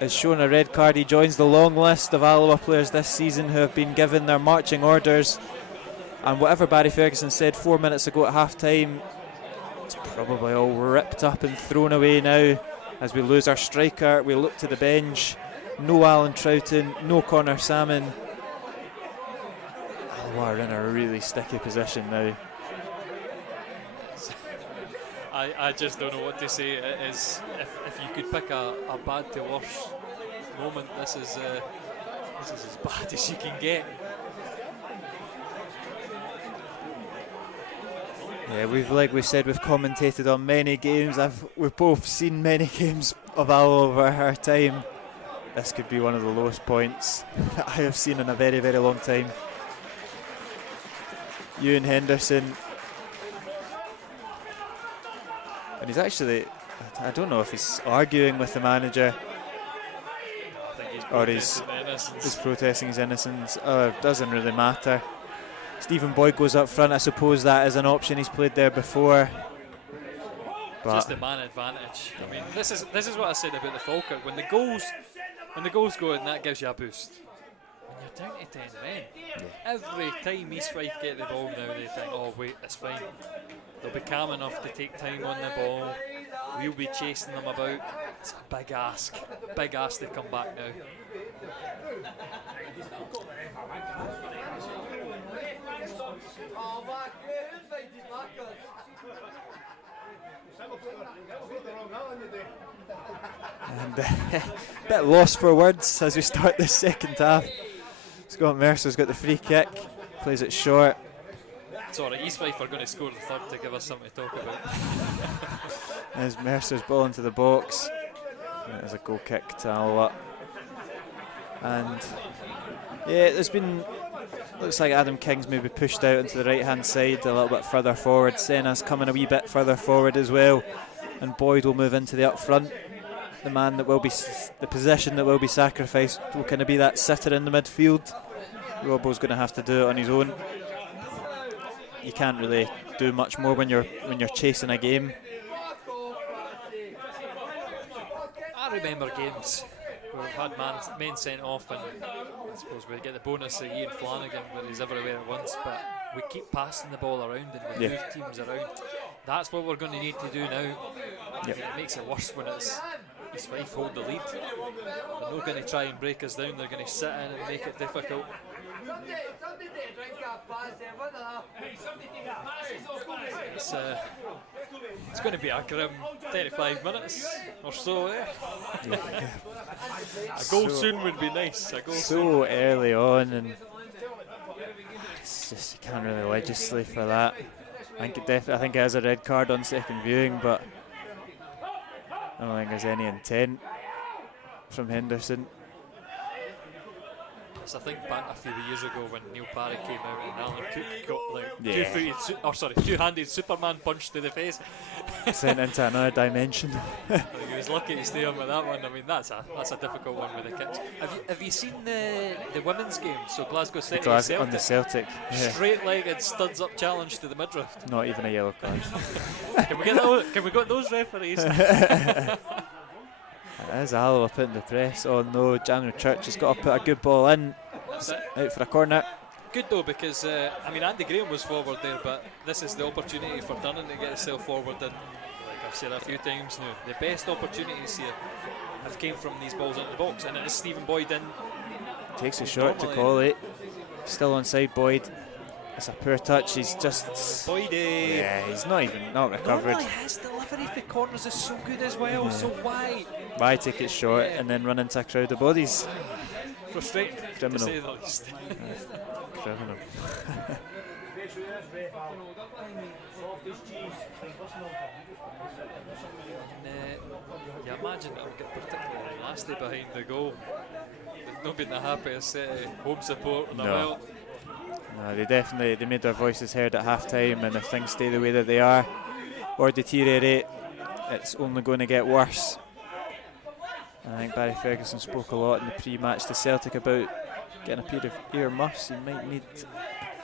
is shown a red card. He joins the long list of Alloa players this season who have been given their marching orders. And whatever Barry Ferguson said 4 minutes ago at half time, it's probably all ripped up and thrown away now as we lose our striker. We look to the bench. No Alan Troughton, no Connor Salmon. Alloa are in a really sticky position now. I just don't know what to say. It is, if you could pick a bad to worse moment, this is as bad as you can get. Yeah, like we said, we've commentated on many games. We've both seen many games of Alloa over our time. This could be one of the lowest points that I have seen in a very, very long time. Ewan Henderson. And he's actually, I don't know if he's arguing with the manager or he's protesting his innocence. It doesn't really matter. Stephen Boyd goes up front. I suppose that is an option. He's played there before. But just the man advantage. I mean, this is what I said about the Falkirk. When the goals go in, that gives you a boost. When you're down to 10 men, every time East Fife get the ball now, they think, oh wait, it's fine. They'll be calm enough to take time on the ball. We'll be chasing them about. It's a big ask to come back now. And a bit lost for words as we start the second half. Scott Mercer's got the free kick, plays it short. Sorry, East Fife are going to score the third to give us something to talk about. As Mercer's ball into the box, and it is a goal kick to Alloa. And yeah, looks like Adam King's maybe pushed out into the right hand side a little bit further forward. Senna's coming a wee bit further forward as well, and Boyd will move into the up front. The man that will be, the position that will be sacrificed will kind of be that sitter in the midfield. Robbo's going to have to do it on his own. you can't really do much more when you're chasing a game. I remember games where we've had men sent off, and I suppose we get the bonus of Ian Flanagan where he's everywhere at once, but we keep passing the ball around and we move teams around. That's what we're going to need to do now. It makes it worse when it's East Fife hold the lead. They're not going to try and break us down, they're going to sit in and make it difficult. It's going to be a grim 35 minutes or so. A goal soon would be nice. A goal so early on, and it's just, you can't really legislate for that. I think it has a red card on second viewing, but I don't think there's any intent from Henderson. I think back a few years ago when Neil Parry came out and Alan Cook got like two-handed Superman punch to the face. Sent into another dimension. I think he was lucky to stay on with that one. I mean, that's a difficult one with the kicks. Have you seen the women's game? So Glasgow City Celtic. On the Celtic. Straight-legged studs up challenge to the midriff. Not even a yellow card. Can we get those referees? There's Alloa putting the press. Oh no, Daniel Church has got to put a good ball in. Out for a corner. Good though, because Andy Graham was forward there, but this is the opportunity for Dunnan to get himself forward. And like I've said a few times now, the best opportunities here have came from these balls into the box, and it is Stephen Boyd in. Takes a shot to call it. Still onside Boyd. It's a poor touch. He's just Boydie. Yeah, he's not recovered. Normally his delivery for corners is so good as well. So why take it short and then run into a crowd of bodies? Frustrating, criminal. to say the least. Criminal. You imagine it'll get particularly nasty behind the goal. They've not been the happiest set of home support in a while. No, they made their voices heard at half-time, and if things stay the way that they are or deteriorate, it's only going to get worse. And I think Barry Ferguson spoke a lot in the pre-match to Celtic about getting a pair of ear-muffs. He might need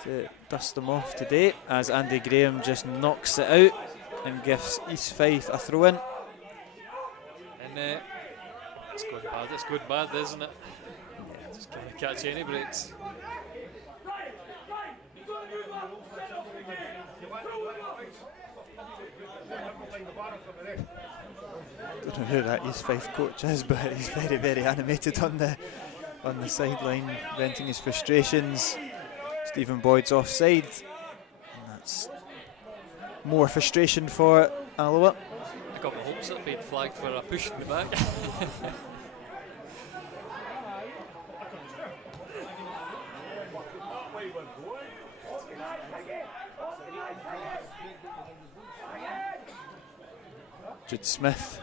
to dust them off today, as Andy Graham just knocks it out and gives East Fife a throw-in. And it's going bad, isn't it? Yeah, just can't catch any breaks. I don't know who that East Fife coach is, but he's very, very animated on the sideline, venting his frustrations. Stephen Boyd's offside, and that's more frustration for Alloa. I got my hopes up being flagged for a push in the back. Jude Smith.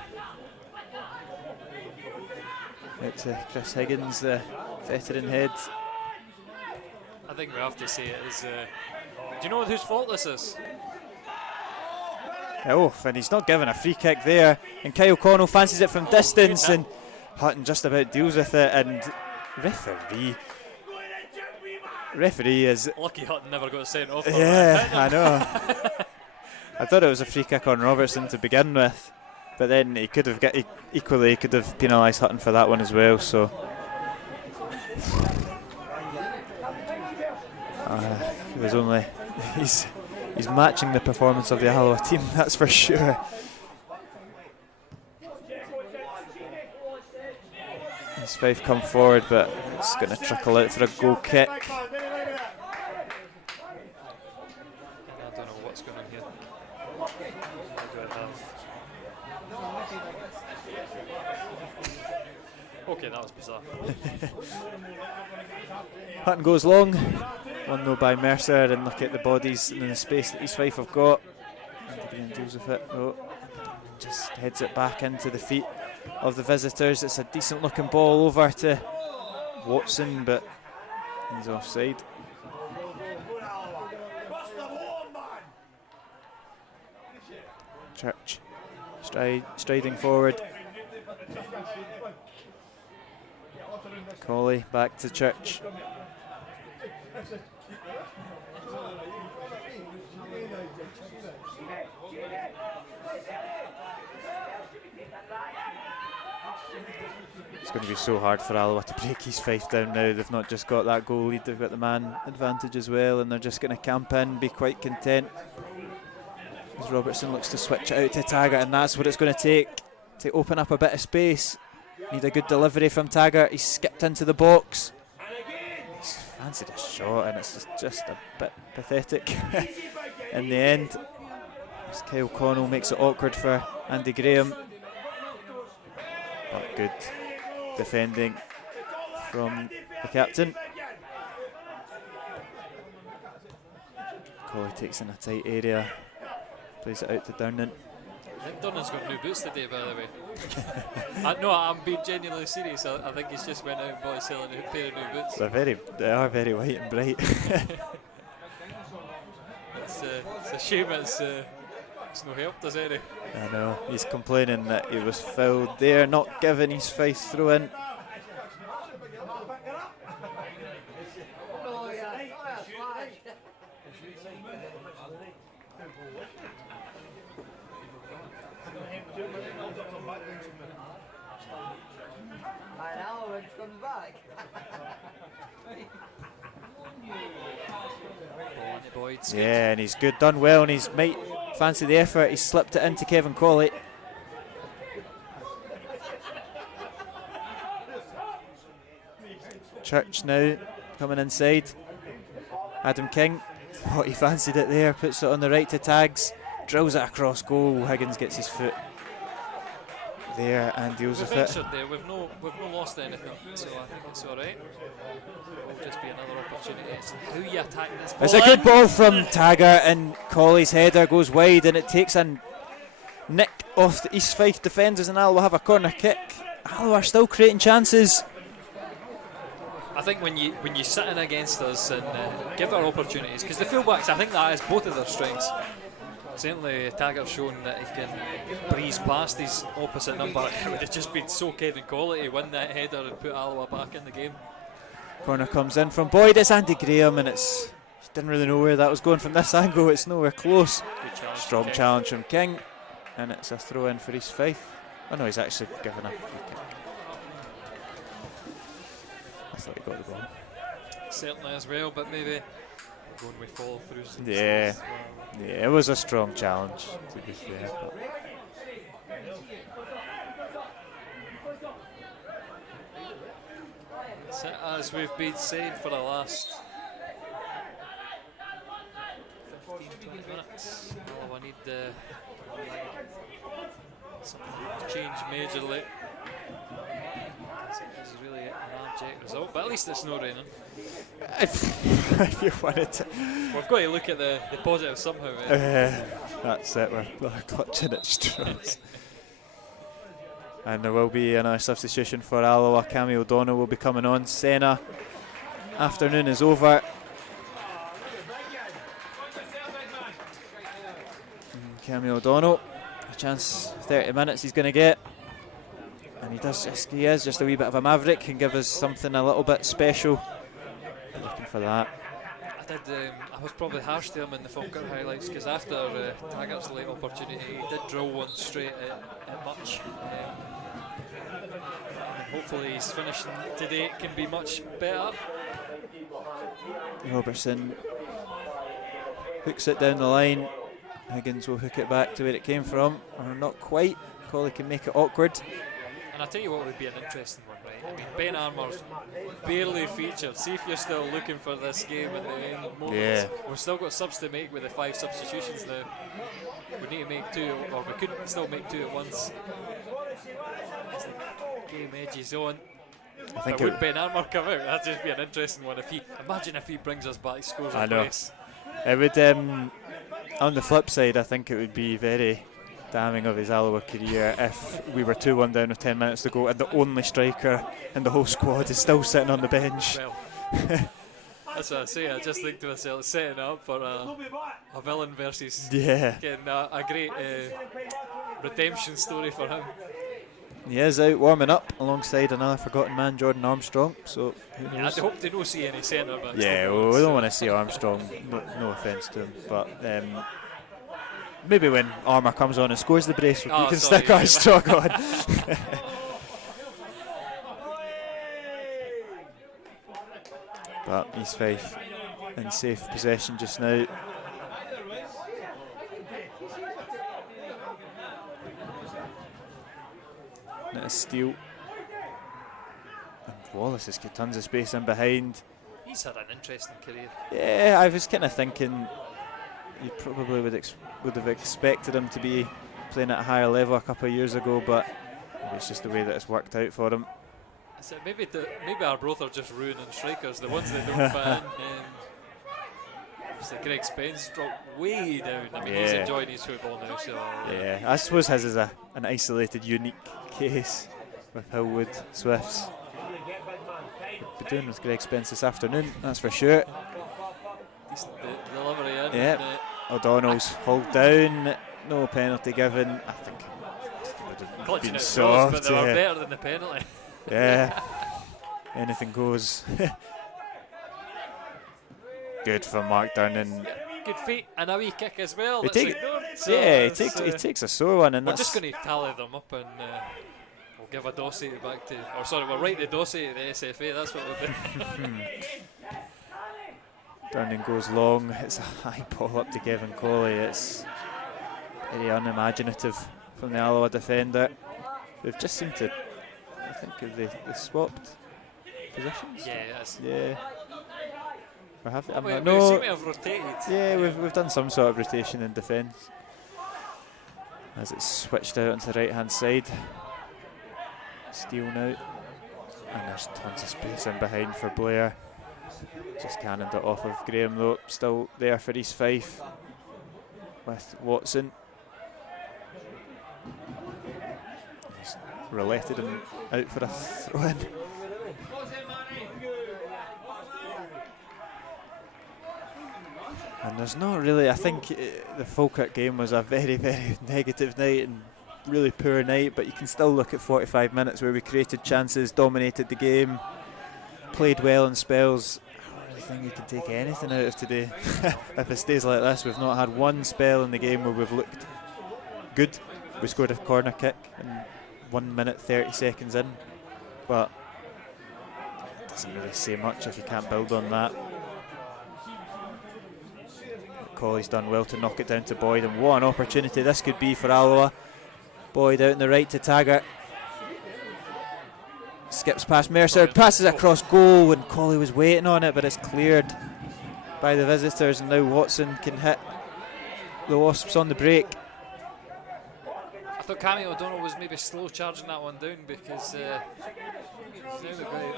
Out to Chris Higgins, the veteran head. I think we have to say it is. Do you know whose fault this is? Oh, and he's not given a free kick there. And Kyle Connell fancies it from distance, and Hutton just about deals with it. And referee is lucky Hutton never got sent off. Yeah, I know. I thought it was a free kick on Robertson to begin with, but then he could have penalised Hutton for that one as well. So he was only he's matching the performance of the Alloa team, that's for sure. East Fife come forward, but it's going to trickle out for a goal kick. I don't know what's going on here. Okay, that was bizarre. Hutton goes long, 1-0 by Mercer, and look at the bodies and the space that East Fife have got. And deals with it. Oh, just heads it back into the feet of the visitors. It's a decent looking ball over to Watson, but he's offside. Church striding forward. Colley back to Church. It's going to be so hard for Alloa to break his Fife down now. They've not just got that goal lead, they've got the man advantage as well, and they're just going to camp in, be quite content. As Robertson looks to switch it out to Taggart, and that's what it's going to take to open up a bit of space. Need a good delivery from Taggart. He's skipped into the box. He's fancied a shot, and it's just a bit pathetic in the end. As Kyle Connell makes it awkward for Andy Graham. But good defending from the captain. Colley takes in a tight area, plays it out to Durnan. I think Durnan's got new boots today, by the way. No, I'm being genuinely serious. I think he's just went out and bought himself a pair of new boots. They are very white and bright. It's a shame it's no help, does it? I know, he's complaining that he was fouled there, not giving his Fife throw in. Yeah, and he's good, done well, and he's might fancy the effort. He's slipped it into Kevin Colley. Church now coming inside. Adam King, thought he fancied it there, puts it on the right to Tags, drills it across goal. Higgins gets his foot there and deals with it. There. We've no lost anything, so I think it's all right. Will just be another opportunity. It's how you attack this ball. It's a good ball from Taggart, and Colley's header goes wide, and it takes a nick off the East Fife defenders, and Alloa have a corner kick. Alloa are still creating chances. I think when you sit in against us and give our opportunities, because the fullbacks, I think that is both of their strengths. Certainly Taggart's shown that he can breeze past his opposite number. It would have just been so Kevin Colley to win that header and put Alloa back in the game. Corner comes in from Boyd. It's Andy Graham, and it's didn't really know where that was going from this angle. It's nowhere close. Strong challenge from King, and it's a throw in for East Fife. Oh no, he's actually given a free kick. I thought he got the ball. Certainly as well, but maybe going with follow throughs. Yeah, yeah, it was a strong challenge, to be fair. But so, as we've been saying for the last 15-20 minutes, I need something to change majorly. This is really an abject result, but at least it's not raining. If you wanted to, we've got to look at the positive somehow. That's it. We're clutching at straws. And there will be another substitution for Alloa. Cammy O'Donnell will be coming on. Senna, afternoon is over. Cammy O'Donnell, a chance, 30 minutes he's going to get. And he is just a wee bit of a maverick, can give us something a little bit special. Looking for that. I was probably harsh to him in the Falkirk highlights, because after Taggart's late opportunity, he did drill one straight at Much. Hopefully his finishing today can be much better. Robertson hooks it down the line. Higgins will hook it back to where it came from, or not quite. Colley can make it awkward. And I'll tell you what would be an interesting one, right? I mean, Ben Armour's barely featured. See if you're still looking for this game in the end moments. Yeah. We've still got subs to make with the 5 substitutions now. We need to make 2, or we could still make 2 at once. As the game edges on. I think would Ben Armour come out? That'd just be an interesting one. Imagine if he brings us back, scores a brace. It would. On the flip side, I think it would be very damning of his Alloa career if we were 2-1 down with 10 minutes to go and the only striker in the whole squad is still sitting on the bench. Well, that's what I say. I just think to myself, setting up for a villain versus getting a great redemption story for him. He is out warming up alongside another forgotten man, Jordan Armstrong. So who knows? I hope they don't see any centre backs. Yeah, well, we don't want to see Armstrong. No offence to him, but maybe when Armour comes on and scores the brace, we can sorry, stick our stock on. But East Fife in safe possession just now. And a steal. And Wallace has got tons of space in behind. He's had an interesting career. Yeah, I was kind of thinking you probably would have expected him to be playing at a higher level a couple of years ago, but maybe it's just the way that it's worked out for him. So maybe our both are just ruining strikers, the ones that don't fit in. So Greg Spence dropped way down. I mean, he's enjoying his football now. So yeah, I suppose his is an isolated, unique case with Hillwood Swifts. We'll be doing with Greg Spence this afternoon, that's for sure. Decent delivery in. Yeah, O'Donnell's hauled down, no penalty given. I think it would have been soft. But they were better than the penalty. Yeah, anything goes. Good from Mark Durnan. Good feet and a wee kick as well. He takes a sore one, and we're just going to tally them up, and we'll give a dossier back to, or sorry, we'll write the dossier to the SFA. That's what we'll do. Durnan goes long. It's a high ball up to Kevin Colley. It's very unimaginative from the Alloa defender. They've just seemed to, I think, they swapped positions. Yeah, yes. Yeah. Or have they? We seem to have rotated. Yeah, we've done some sort of rotation in defence as it's switched out onto the right hand side. Steele now, and there's tons of space in behind for Blair. Just cannoned it off of Graham though. Still there for East Fife with Watson. He's rouletted him out for a throw-in. And there's not really, I think the Falkirk game was a very, very negative night and really poor night, but you can still look at 45 minutes where we created chances, dominated the game, played well in spells. I don't really think you can take anything out of today. If it stays like this, we've not had one spell in the game where we've looked good. We scored a corner kick in 1 minute 30 seconds in, but it doesn't really say much if you can't build on that. Colley's done well to knock it down to Boyd, and what an opportunity this could be for Alloa. Boyd out in the right to Taggart. Skips past Mercer, passes across goal, and Colley was waiting on it, but it's cleared by the visitors, and now Watson can hit the Wasps on the break. I thought Cammy O'Donnell was maybe slow charging that one down, because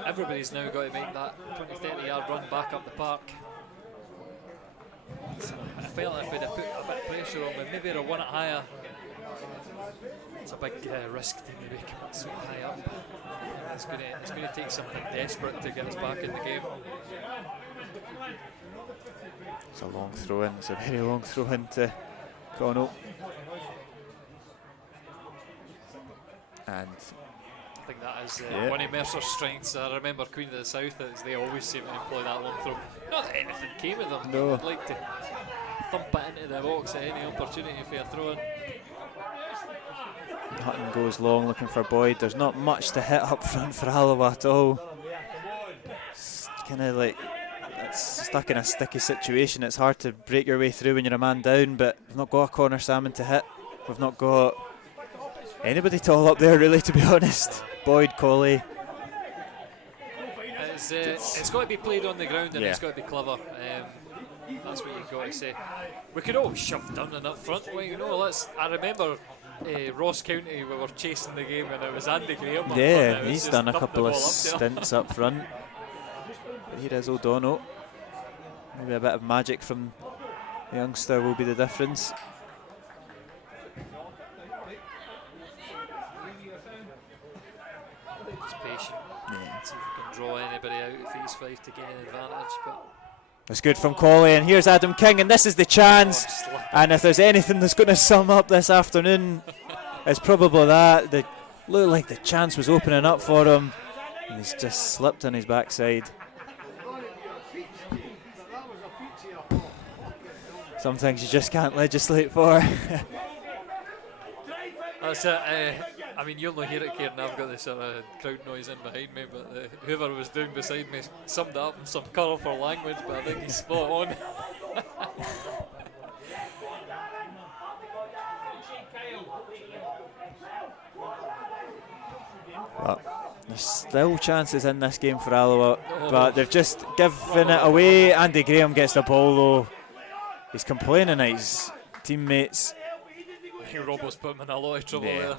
everybody's now got to make that 20-30 yard run back up the park. I felt if we'd have put a bit of pressure on, but maybe a one it higher. It's a big risk to maybe come so high up. It's going to take something desperate to get us back in the game. It's a long throw in. It's a very long throw in to Connell. And I think that is one of Mercer's strengths. I remember Queen of the South, as they always seem to employ that long throw. Not that anything came of them. No. I'd like to thump it into the box at any opportunity for a throw in. Hutton goes long looking for Boyd. There's not much to hit up front for Alloa at all. It's kind of like it's stuck in a sticky situation. It's hard to break your way through when you're a man down, but we've not got a corner salmon to hit. We've not got anybody tall up there, really, to be honest. Boyd, Colley. It's got to be played on the ground, and it's got to be clever. That's what you've got to say. We could all shove Durnan up front. Well, you know, I remember Ross County, we were chasing the game, and it was Andy Graham. Yeah, he's done a couple of stints up front. But here is O'Donnell. Maybe a bit of magic from the youngster will be the difference. Just patient. Yeah. See if we can draw anybody out of East Fife to gain an advantage. But it's good from Colley, and here's Adam King, and this is the chance. And if there's anything that's going to sum up this afternoon, it's probably that. It looked like the chance was opening up for him, and he's just slipped on his backside. Some things you just can't legislate for. That's it. I mean, you'll not hear it, Kieran. I've got this sort of crowd noise in behind me, but whoever was doing beside me summed it up in some colourful language, but I think he's spot on. But there's still chances in this game for Alloa, but they've just given it away. Andy Graham gets the ball though. He's complaining at his teammates. Robbo's put him in a lot of trouble there.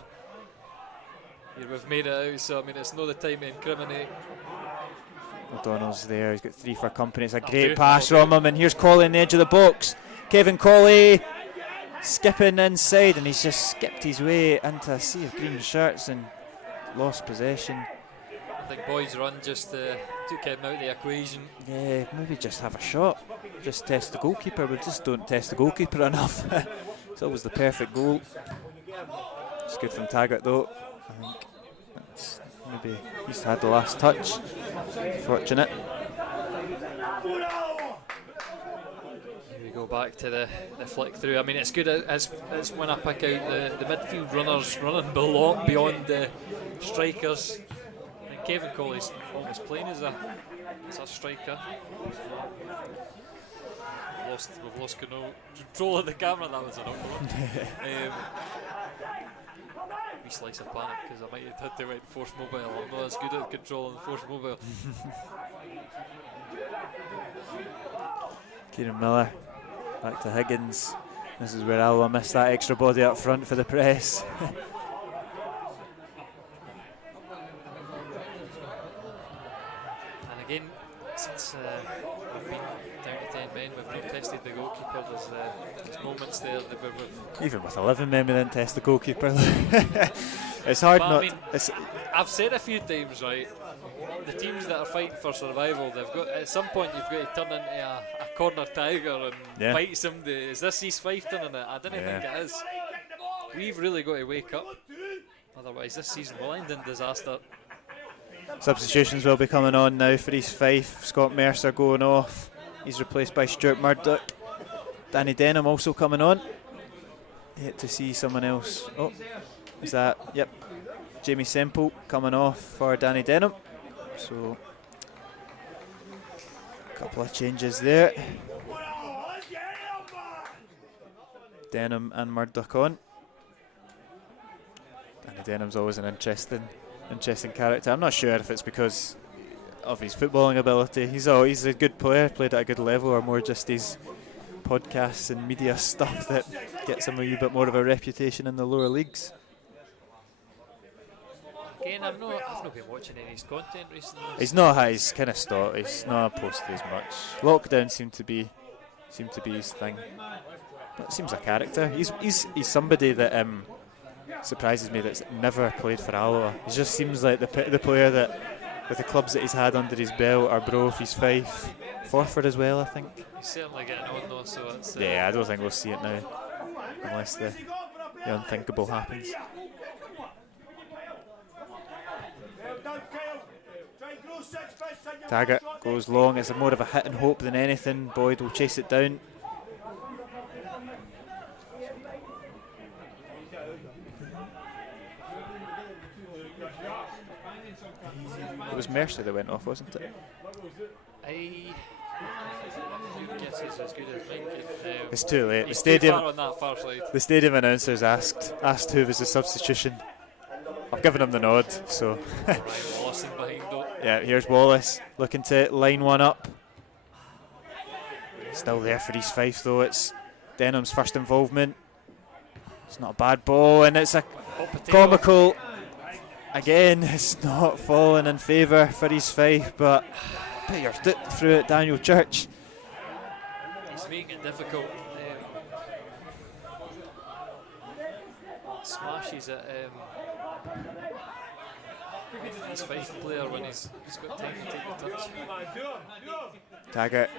Here we've made it out, so I mean it's not the time to incriminate. O'Donnell's there, he's got 3 for company. It's a great pass from him, and here's Colley on the edge of the box. Kevin Colley skipping inside, and he's just skipped his way into a sea of green shirts and lost possession. I think Boyd's run just took him out of the equation. Yeah, maybe just have a shot. Just test the goalkeeper. We just don't test the goalkeeper enough. It's always the perfect goal. It's good from Taggart though. I think that's maybe he's had the last touch. Fortunate. Here we go back to the flick through. I mean, it's good as when I pick out the midfield runners running beyond the strikers. And Kevin Colley's almost playing as a striker. We've lost control of the camera. That was an awkward one. Wee slice of panic because I might have had to went force mobile. I'm not as good at controlling the force mobile. Kieran Miller back to Higgins. This is where Alloa missed that extra body up front for the press. And again, since we've been down to 10 men, we've not tested the goalkeeper. There's moments there that we've Even with 11 men, we didn't test the goalkeeper. It's hard not. I mean, I've said a few times, right? The teams that are fighting for survival, they've got at some point you've got to turn into a corner tiger and bite somebody. Is this East Fife turning it? I don't think it is. We've really got to wake up. Otherwise, this season will end in disaster. Substitutions will be coming on now for East Fife. Scott Mercer going off. He's replaced by Stuart Murdoch. Danny Denham also coming on. Yet to see someone else. Oh, is that? Yep. Jamie Semple coming off for Danny Denham. So, a couple of changes there. Denham and Murdoch on. Danny Denham's always an interesting character. I'm not sure if it's because of his footballing ability. He's a good player, played at a good level, or more just his podcasts and media stuff that gets him a wee bit more of a reputation in the lower leagues. Again, I've not been watching any of his content recently. He's not. He's kind of stopped. He's not posted as much. Lockdown seemed to be his thing. But it seems a character. He's somebody that surprises me that's never played for Alloa. He just seems like the player that, with the clubs that he's had under his belt, Arbroath, East Fife, Forfar as well, I think. He's certainly getting on though, so it's... yeah, I don't think we'll see it now, unless the unthinkable happens. Taggart goes long. It's more of a hit and hope than anything. Boyd will chase it down. It was Mercer that went off, wasn't it? Your guess is as good as mine. It's too late. He's too far on that far side. The stadium announcers asked who was the substitution. I've given him the nod, so. Ryan Wallace in behind though. Yeah, here's Wallace looking to line one up. Still there for East Fife though. It's Denham's first involvement. It's not a bad ball, and it's a comical. Again, it's not falling in favour for East Fife, but put your foot through it, Daniel Church. He's making it difficult. Smashes at East Fife player when he's got time to take the touch. Taggart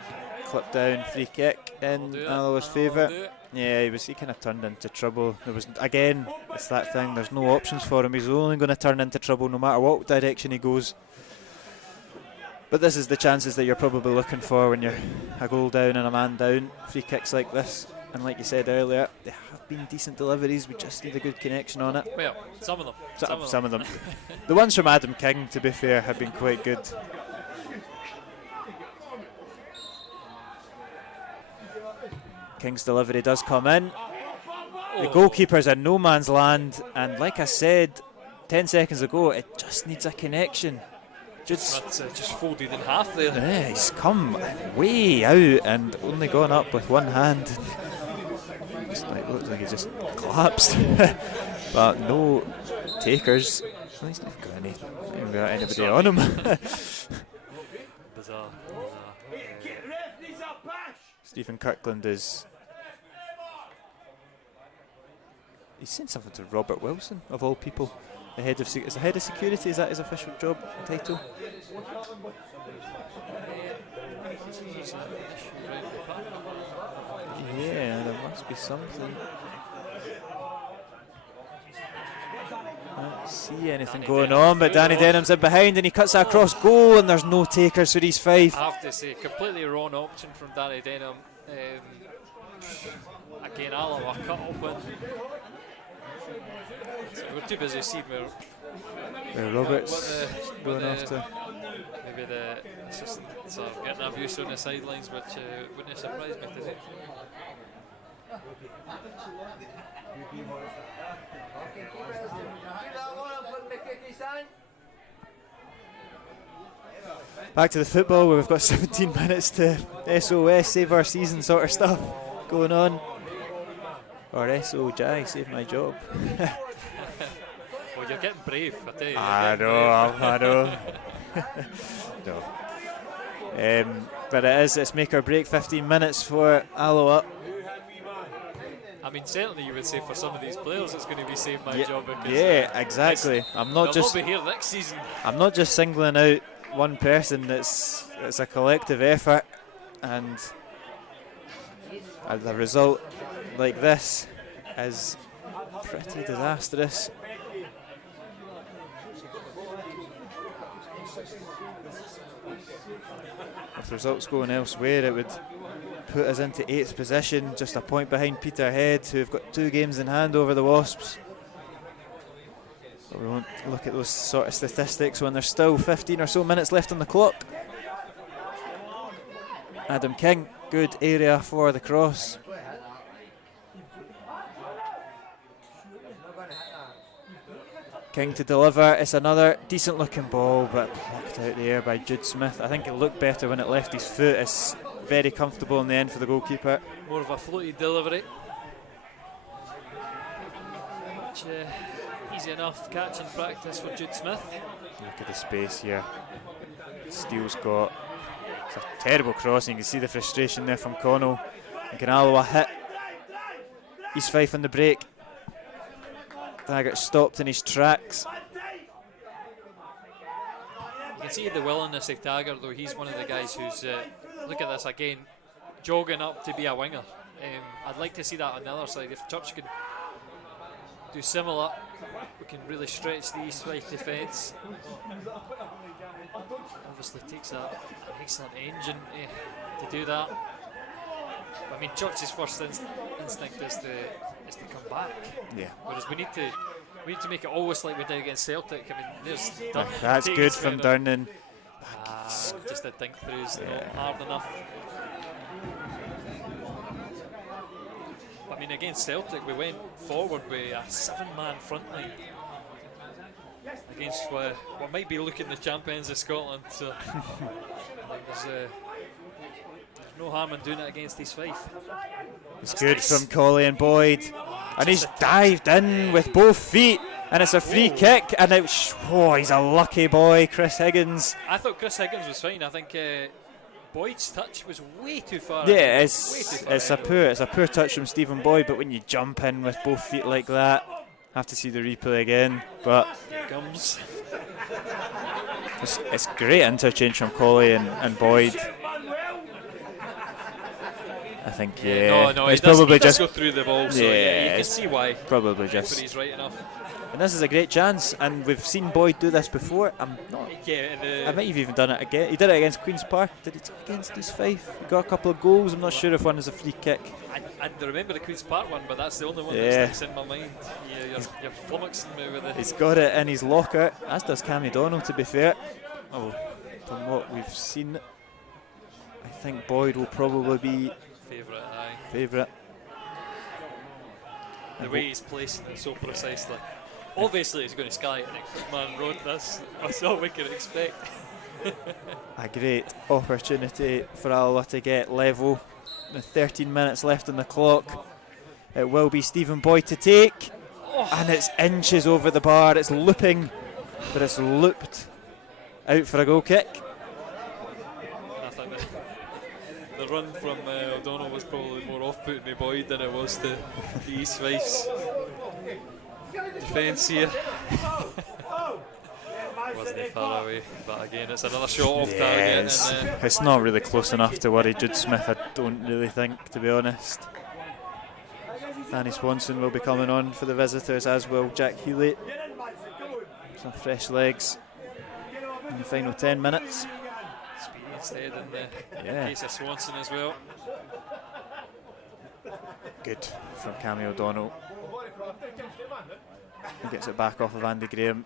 clipped down, free kick in Alloa's favour. Yeah, he kind of turned into trouble. There was, again, it's that thing, there's no options for him. He's only going to turn into trouble no matter what direction he goes. But this is the chances that you're probably looking for when you're a goal down and a man down. Free kicks like this, and like you said earlier, they have been decent deliveries. We just need a good connection on it. Well, some of them. Some of them. The ones from Adam King, to be fair, have been quite good. King's delivery does come in. The goalkeeper's in no man's land, and like I said 10 seconds ago, it just needs a connection. Just folded in half there. Yeah, he's come way out and only gone up with one hand. Looks like he just collapsed. But no takers. He's not got anybody on him. Bizarre. Stephen Kirkland is... He's saying something to Robert Wilson, of all people. The head of is the head of security, is that his official job title? Yeah, there must be something. I don't see anything going on, but Danny Denham's in behind and he cuts that across goal, and there's no takers for East Fife. I have to say, completely wrong option from Danny Denham. Again, Alloa cut open. So we're too busy seeing where Roberts going off to. Maybe the assistants are getting abuse on the sidelines, which wouldn't surprise me, does it? Back to the football, where we've got 17 minutes to SOS, save our season sort of stuff going on. Or SO save my job. Well, you're getting brave, I tell you. I know. No. But it's make or break. 15 minutes for Alloa. I mean, certainly you would say for some of these players it's going to be save my job. Because, yeah, exactly. They'll not be here next season. I'm not just singling out one person. It's a collective effort, and a result like this is pretty disastrous. If results going elsewhere, it would put us into 8th position, just a point behind Peterhead, who've got 2 games in hand over the Wasps. But we won't look at those sort of statistics when there's still 15 or so minutes left on the clock. Adam King, good area for the cross. King to deliver. It's another decent looking ball, but knocked out the air by Jude Smith. I think it looked better when it left his foot. It's very comfortable in the end for the goalkeeper. More of a floaty delivery. Which, easy enough catch in practice for Jude Smith. Look at the space here. Steele's got... It's a terrible crossing. You can see the frustration there from Connell. And can Alloa hit East Fife on the break? Taggart stopped in his tracks. You can see the willingness of Taggart, though. He's one of the guys who's, look at this again, jogging up to be a winger. I'd like to see that on the other side. If Church can do similar, we can really stretch the East Fife defence. Obviously takes an excellent engine to do that. I mean, Church's first instinct is to come back. Yeah. Whereas we need to make it always like we did against Celtic. I mean, there's that's good from Durnan. Just a dink through is not hard enough. But I mean, against Celtic, we went forward with a 7-man front line against what might be looking the champions of Scotland. So there's no harm in doing it against East Fife. It's good from Colley and Boyd. And he's dived in with both feet. And it's a free kick. And he's a lucky boy, Chris Higgins. I thought Chris Higgins was fine. I think Boyd's touch was way too far. Yeah, it's a poor touch from Stephen Boyd. But when you jump in with both feet like that, have to see the replay again. But here it comes. It's great interchange from Colley and Boyd. I think, No, it's he does probably just go through the ball, so you can see why. Probably But just. he's right enough. And this is a great chance, and we've seen Boyd do this before. I might have even done it again. He did it against Queen's Park. Did he do it against East Fife? He got a couple of goals. I'm not sure if one is a free kick. I remember the Queen's Park one, but that's the only one that sticks in my mind. You're flummoxing me with it. He's got it in his locker, as does Cammy O'Donnell, to be fair. Oh, from what we've seen, I think Boyd will probably be favourite. The way he's placing it so precisely. Obviously, he's going to sky it next man road. That's all we can expect. A great opportunity for Alloa to get level. With 13 minutes left on the clock. It will be Stephen Boyd to take. And it's inches over the bar. It's looping, but it's looped out for a goal kick. I think the run from O'Donnell was probably more off-putting to Boyd than it was to East Fife's defence here. Wasn't he far away, but again it's another shot off target. It's not really close enough to worry Jude Smith, I don't really think, to be honest. Danny Swanson will be coming on for the visitors, as will Jack Healy. Some fresh legs in the final 10 minutes. Experienced head in the case of Swanson as well. Good from Cammy O'Donnell. He gets it back off of Andy Graham.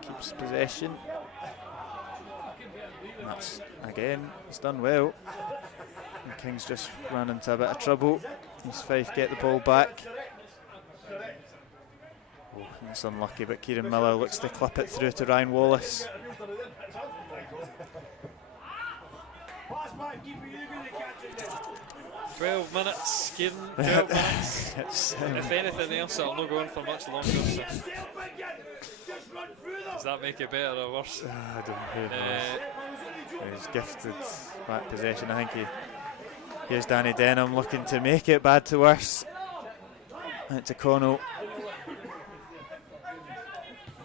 Keeps possession. And that's, again, he's done well. And King's just ran into a bit of trouble. East Fife get the ball back. Oh, that's unlucky, but Kieran Miller looks to clip it through to Ryan Wallace. 12 minutes, Kieran, 12 minutes. If anything else, it'll not go on for much longer. So. Does that make it better or worse? I don't know. He's gifted back possession. I think here's Danny Denham looking to make it bad to worse. Out to Connell.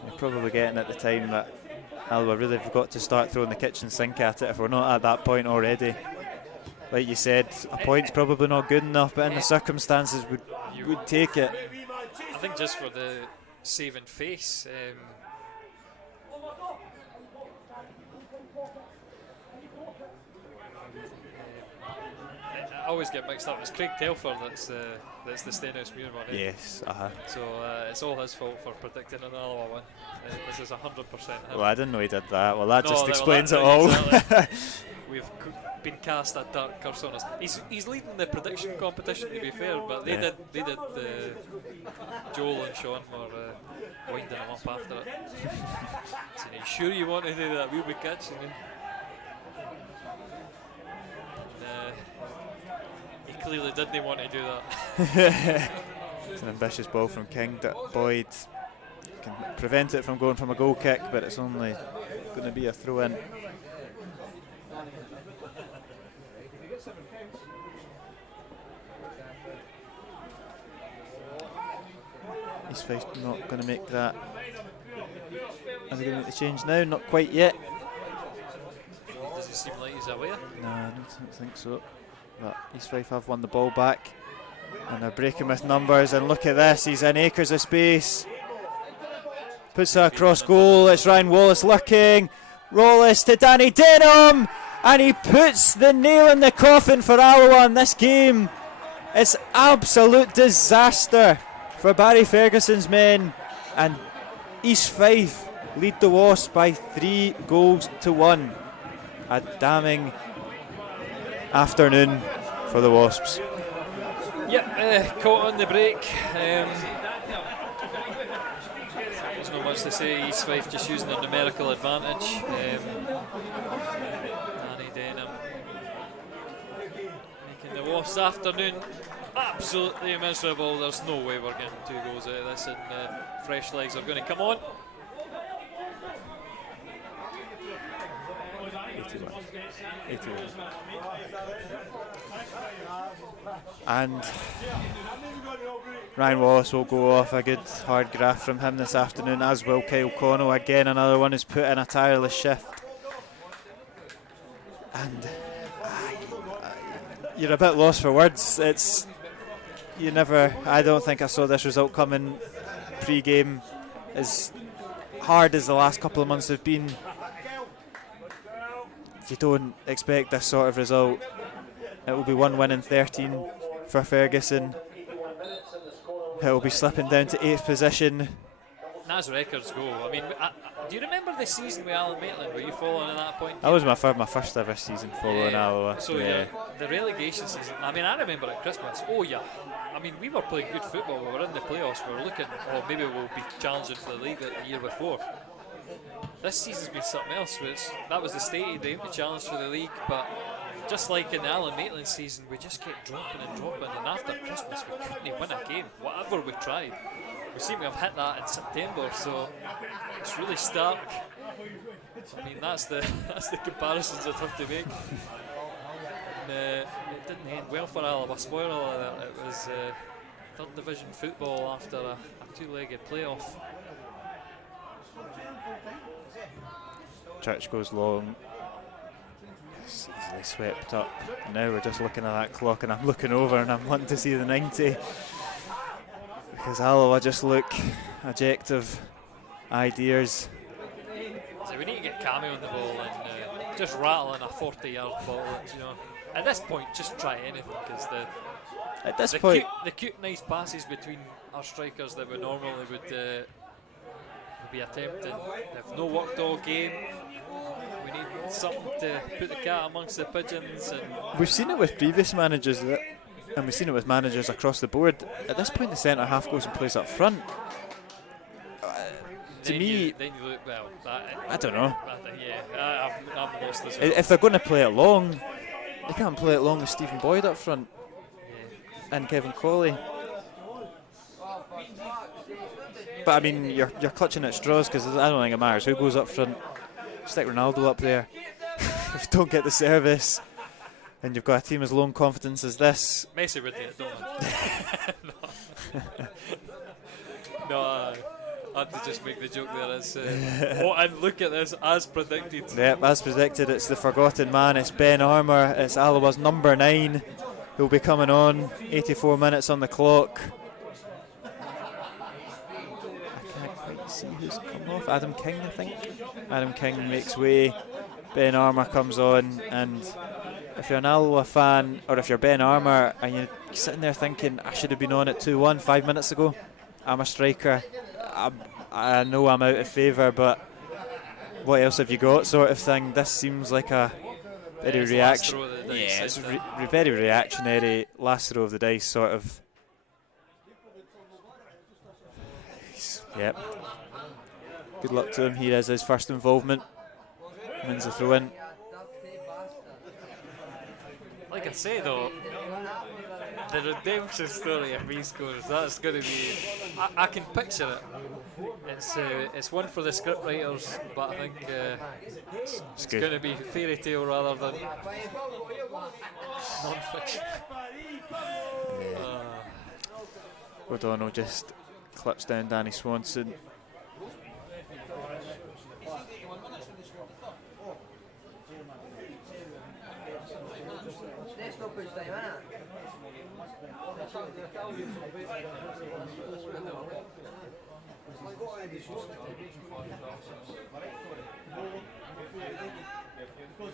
You're probably getting at the time that Alloa really have got to start throwing the kitchen sink at it if we're not at that point already. Like you said, a point's probably not good enough, but in the circumstances would take it. I think just for the saving face. I always get mixed up. It's Craig Telfer that's the Stenhouse Muir one. Yes, So it's all his fault for predicting an Alloa one. This is 100% him. Well, I didn't know he did that. Well, that just explains it all. Exactly. We've been cast a dark curse on us. He's leading the prediction competition, to be fair, but they did. Joel and Sean were winding him up after it. So, are you sure you want to do that? We'll be catching him. He clearly didn't want to do that. It's an ambitious ball from King. Boyd can prevent it from going from a goal kick, but it's only going to be a throw in. East Fife not going to make that. Are they going to make the change now? Not quite yet. Does he seem like he's aware? No, I don't think so. But East Fife have won the ball back and they're breaking with numbers, and look at this, he's in acres of space. Puts it across goal, it's Ryan Wallace looking. Wallace to Danny Denham, and he puts the nail in the coffin for Alloa in this game. It's absolute disaster for Barry Ferguson's men, and East Fife lead the Wasps by 3-1. A damning afternoon for the Wasps. Yep, caught on the break. There's not much to say. East Fife just using their numerical advantage. Danny Denham making the Wasps' afternoon absolutely miserable. There's no way we're getting 2 goals out of this, and fresh legs are going to come on. 81. And Ryan Wallace will go off. A good hard graft from him this afternoon, as will Kyle Connell. Again, another one who's put in a tireless shift. And you're a bit lost for words. I don't think I saw this result coming pre-game. As hard as the last couple of months have been, you don't expect this sort of result. It will be 1 win in 13 for Ferguson. It will be slipping down to 8th position. As records go, I mean, do you remember the season with Alan Maitland? Were you following at that point? That was my first ever season following Alloa. So the relegation season, I mean, I remember at Christmas, I mean, we were playing good football, we were in the playoffs, we were looking, maybe we'll be challenging for the league like the year before. This season's been something else, that was the stated aim to challenge for the league, but just like in the Alan Maitland season, we just kept dropping, and after Christmas we couldn't win a game, whatever we tried. We seem to have hit that in September, so it's really stark. I mean, that's the comparisons I'd have to make. And, it didn't end well for Alloa. Spoiler alert, it was third division football after a two-legged playoff. Church goes long. It's easily swept up. Now we're just looking at that clock, and I'm looking over and I'm wanting to see the 90. Because Alloa just look ejective ideas. So we need to get Cammy on the ball and just rattling a 40-yard ball. At this point, just try anything, because the cute, nice passes between our strikers that we normally would be attempting, they've no worked all game. We need something to put the cat amongst the pigeons. And we've seen it with previous managers, and we've seen it with managers across the board. At this point, the centre half goes and plays up front. To me, I don't know. I've lost this. If they're going to play it long, they can't play it long with Stephen Boyd up front and Kevin Colley. But I mean, you're clutching at straws, because I don't think it matters who goes up front. Stick Ronaldo up there. If you don't get the service, and you've got a team as low in confidence as this. Messi would do it, don't I? No, I had to just make the joke there. And look at this, as predicted. Yep, as predicted, it's the forgotten man. It's Ben Armour. It's Alloa's number 9 who'll be coming on. 84 minutes on the clock. I can't quite see who's come off. Adam King, I think. Adam King makes way. Ben Armour comes on, and if you're an Alloa fan, or if you're Ben Armour and you're sitting there thinking, I should have been on at 2-1 5 minutes ago, I'm a striker, I know I'm out of favour, but what else have you got, sort of thing. This seems like a very very reactionary last throw of the dice sort of. Yep. Good luck to him. Here is his first involvement. Wins the throw in. Like I say though, the redemption story if he scores, that's going to be. I can picture it. It's one for the script writers, but I think it's going to be fairy tale rather than non-fiction. O'Donnell just clips down Danny Swanson.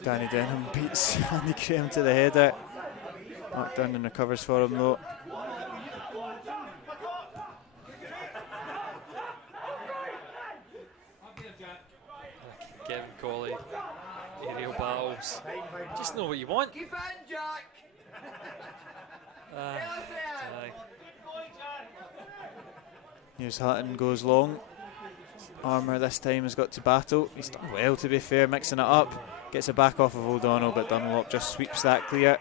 Danny Denham beats Andy Graham to the header. Mark Durnan recovers for him though. Kevin Colley, aerial battles. Just know what you want. Keep in, Jack! Here's Hutton, goes long. Armour this time has got to battle. He's done well, to be fair, mixing it up. Gets it back off of O'Donnell, but Dunlop just sweeps that clear.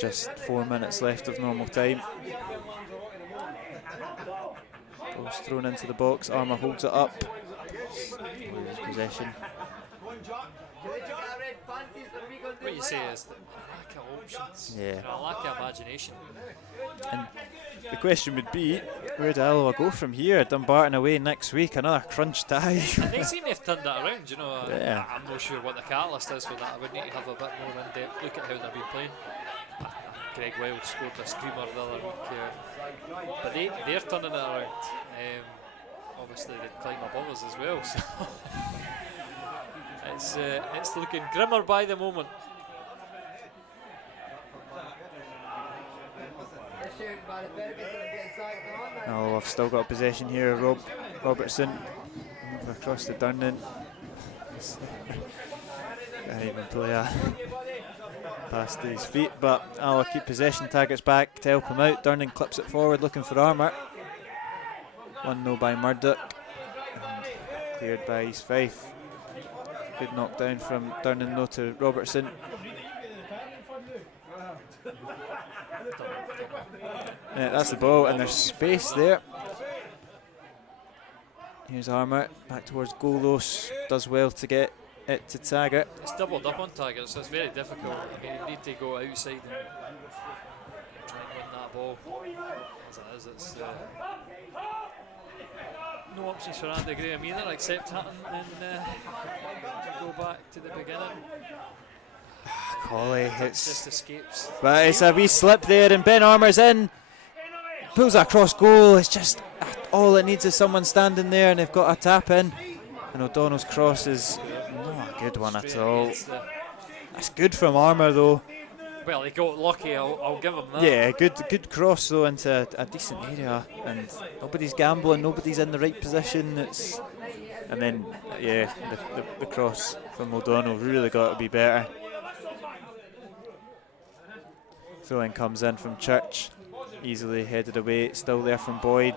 Just 4 minutes left of normal time. Ball's thrown into the box. Armour holds it up. Loses possession. What you say is the lack of options, yeah, a lack of imagination. And the question would be, Where do Alloa go from here? Dumbarton away next week, another crunch tie. They seem to have turned that around, you know. Yeah. I'm not sure what the catalyst is for that. I would need to have a bit more in-depth look at how they've been playing. Greg Wild scored a screamer the other week, but they're turning it around. Obviously they climb above us as well, so it's looking grimmer by the moment. Oh, I've still got possession here. Robertson across the Durnan. Can't even play a past his feet, but I'll keep possession. Taggart's back to help him out. Durnan clips it forward, looking for Armour. 1-0 by Murdoch, and cleared by East Fife. Good knockdown from Durnan though to Robertson. Yeah, that's the ball, and there's space there. Here's Armour back towards Golos. Does well to get it to Taggart. It's doubled up on Taggart, so it's very difficult. I mean, you need to go outside and try and win that ball. As it is, it's no options for Andy Graham either, except Hatton and go back to the beginning. Colley hits. Just escapes. But it's a wee slip there, and Ben Armour's in. Pulls across goal. It's just all it needs is someone standing there, and they've got a tap in. And O'Donnell's cross is not a good one at all. That's good from Armour though. Well, he got lucky. I'll give him that. Yeah, good cross though into a decent area, and nobody's gambling. Nobody's in the right position. And then yeah, the cross from O'Donnell really got to be better. Throw-in comes in from Church, easily headed away, still there from Boyd.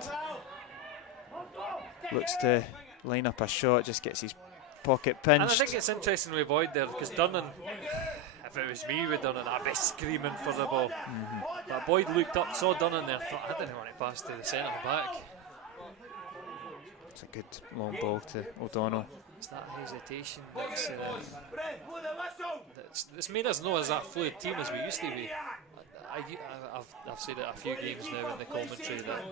Looks to line up a shot, just gets his pocket pinched. And I think it's interesting with Boyd there, because Durnan, if it was me with Durnan, I'd be screaming for the ball. But Boyd looked up, saw Durnan there, thought, I didn't want to pass to the centre back. It's a good long ball to O'Donnell. It's that hesitation that's made us know as that fluid team as we used to be. I've said it a few games now in the commentary that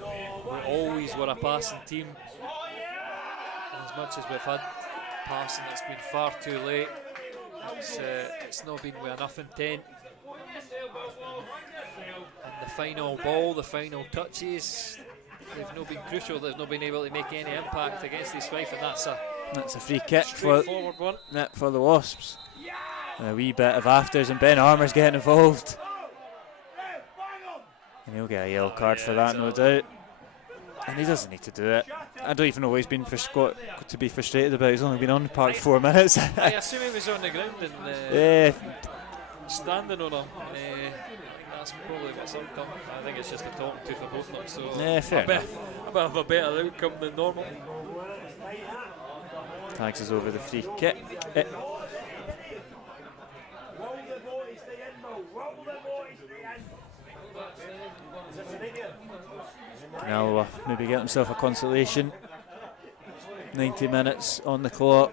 we always were a passing team. And as much as we've had passing, it's been far too late. It's not been with enough intent. And the final ball, the final touches, they've not been crucial. They've not been able to make any impact against East Fife, and that's a free kick for the Wasps. And a wee bit of afters, and Ben Armour's getting involved. And he'll get a yellow card for that, no doubt. And he doesn't need to do it. I don't even know what he's been to be frustrated about. He's only been on the park 4 minutes. I assume he was on the ground and standing on him. I think that's probably what's upcoming. I think it's just a talking to for both of them. So yeah, fair enough. A bit of a better outcome than normal. Tags us over the free kick. Alloa maybe get himself a consolation. 90 minutes on the clock.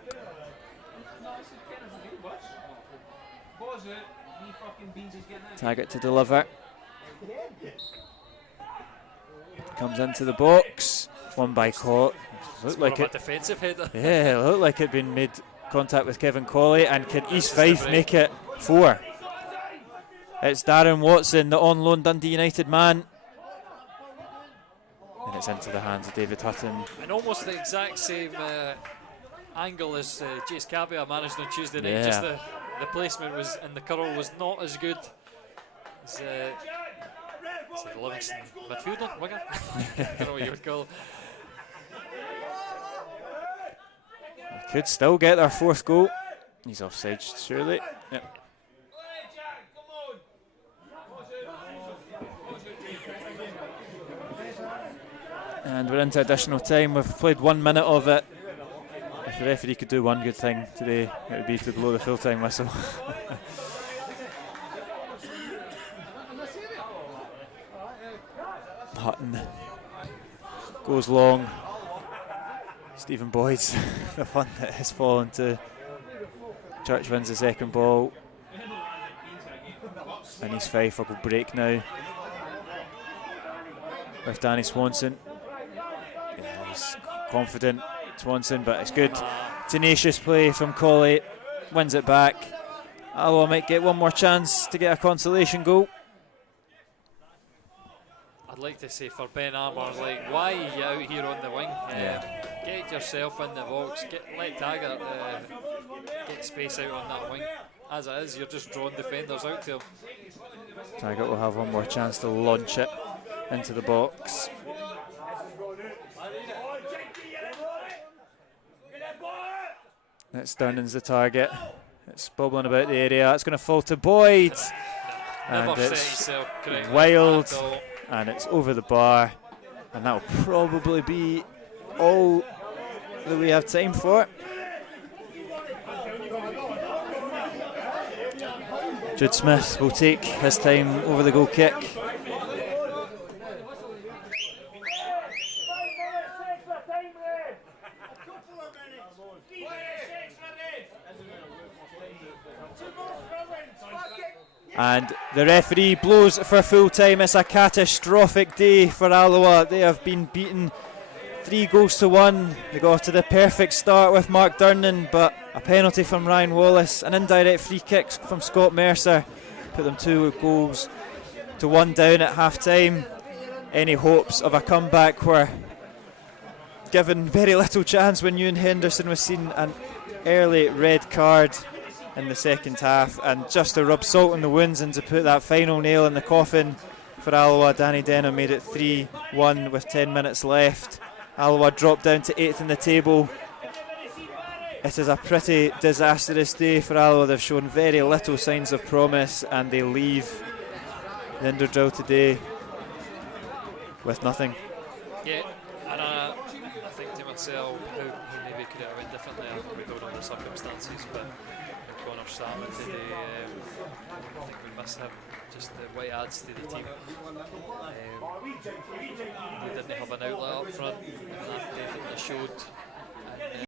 Taggart to deliver. Comes into the box. One by Colley. Looked like it. Defensive header. Yeah, it looked like it'd been made contact with Kevin Colley. And can East Fife make it 4? It's Darren Watson, the on loan Dundee United man. And it's into the hands of David Hutton. And almost the exact same angle as Jace Cabia managed on Tuesday night. Yeah. Just the placement was, and the curl was not as good as the Livingston midfielder, winger. I don't know what you would call him. They could still get their 4th goal. He's offside, surely. Yep. And we're into additional time. We've played 1 minute of it. If the referee could do one good thing today, it would be to blow the full-time whistle. Hutton goes long. Stephen Boyd's the one that has fallen to. Church wins the second ball. And East Fife will break now. with Danny Swanson. Yeah, he's confident, Swanson, but it's good. Tenacious play from Colley, wins it back. Alloa might get one more chance to get a consolation goal. I'd like to say for Ben Armour, like, why are you out here on the wing? Get yourself in the box, let Taggart get space out on that wing. As it is, you're just drawing defenders out to him. Taggart will have one more chance to launch it into the box. It's Durnan's the target. It's bubbling about the area. It's going to fall to Boyd. And it's wild. And it's over the bar. And that will probably be all that we have time for. Jude Smith will take his time over the goal kick. And the referee blows for full time. It's a catastrophic day for Alloa. They have been beaten 3-1. They got off to the perfect start with Mark Durnan, but a penalty from Ryan Wallace, an indirect free kick from Scott Mercer put them 2-1 down at half time. Any hopes of a comeback were given very little chance when Ewan Henderson was seen an early red card in the second half, and just to rub salt in the wounds and to put that final nail in the coffin for Alloa, Danny Denham made it 3-1 with 10 minutes left. Alloa dropped down to 8th in the table. It is a pretty disastrous day for Alloa. They've shown very little signs of promise, and they leave the Inderdrill today with nothing. Yeah, and I think to myself, how maybe could it have went differently? We don't know the circumstances, but Connor started today. I think we missed him. Just what he adds to the team. We didn't have an outlet up front, and that definitely showed.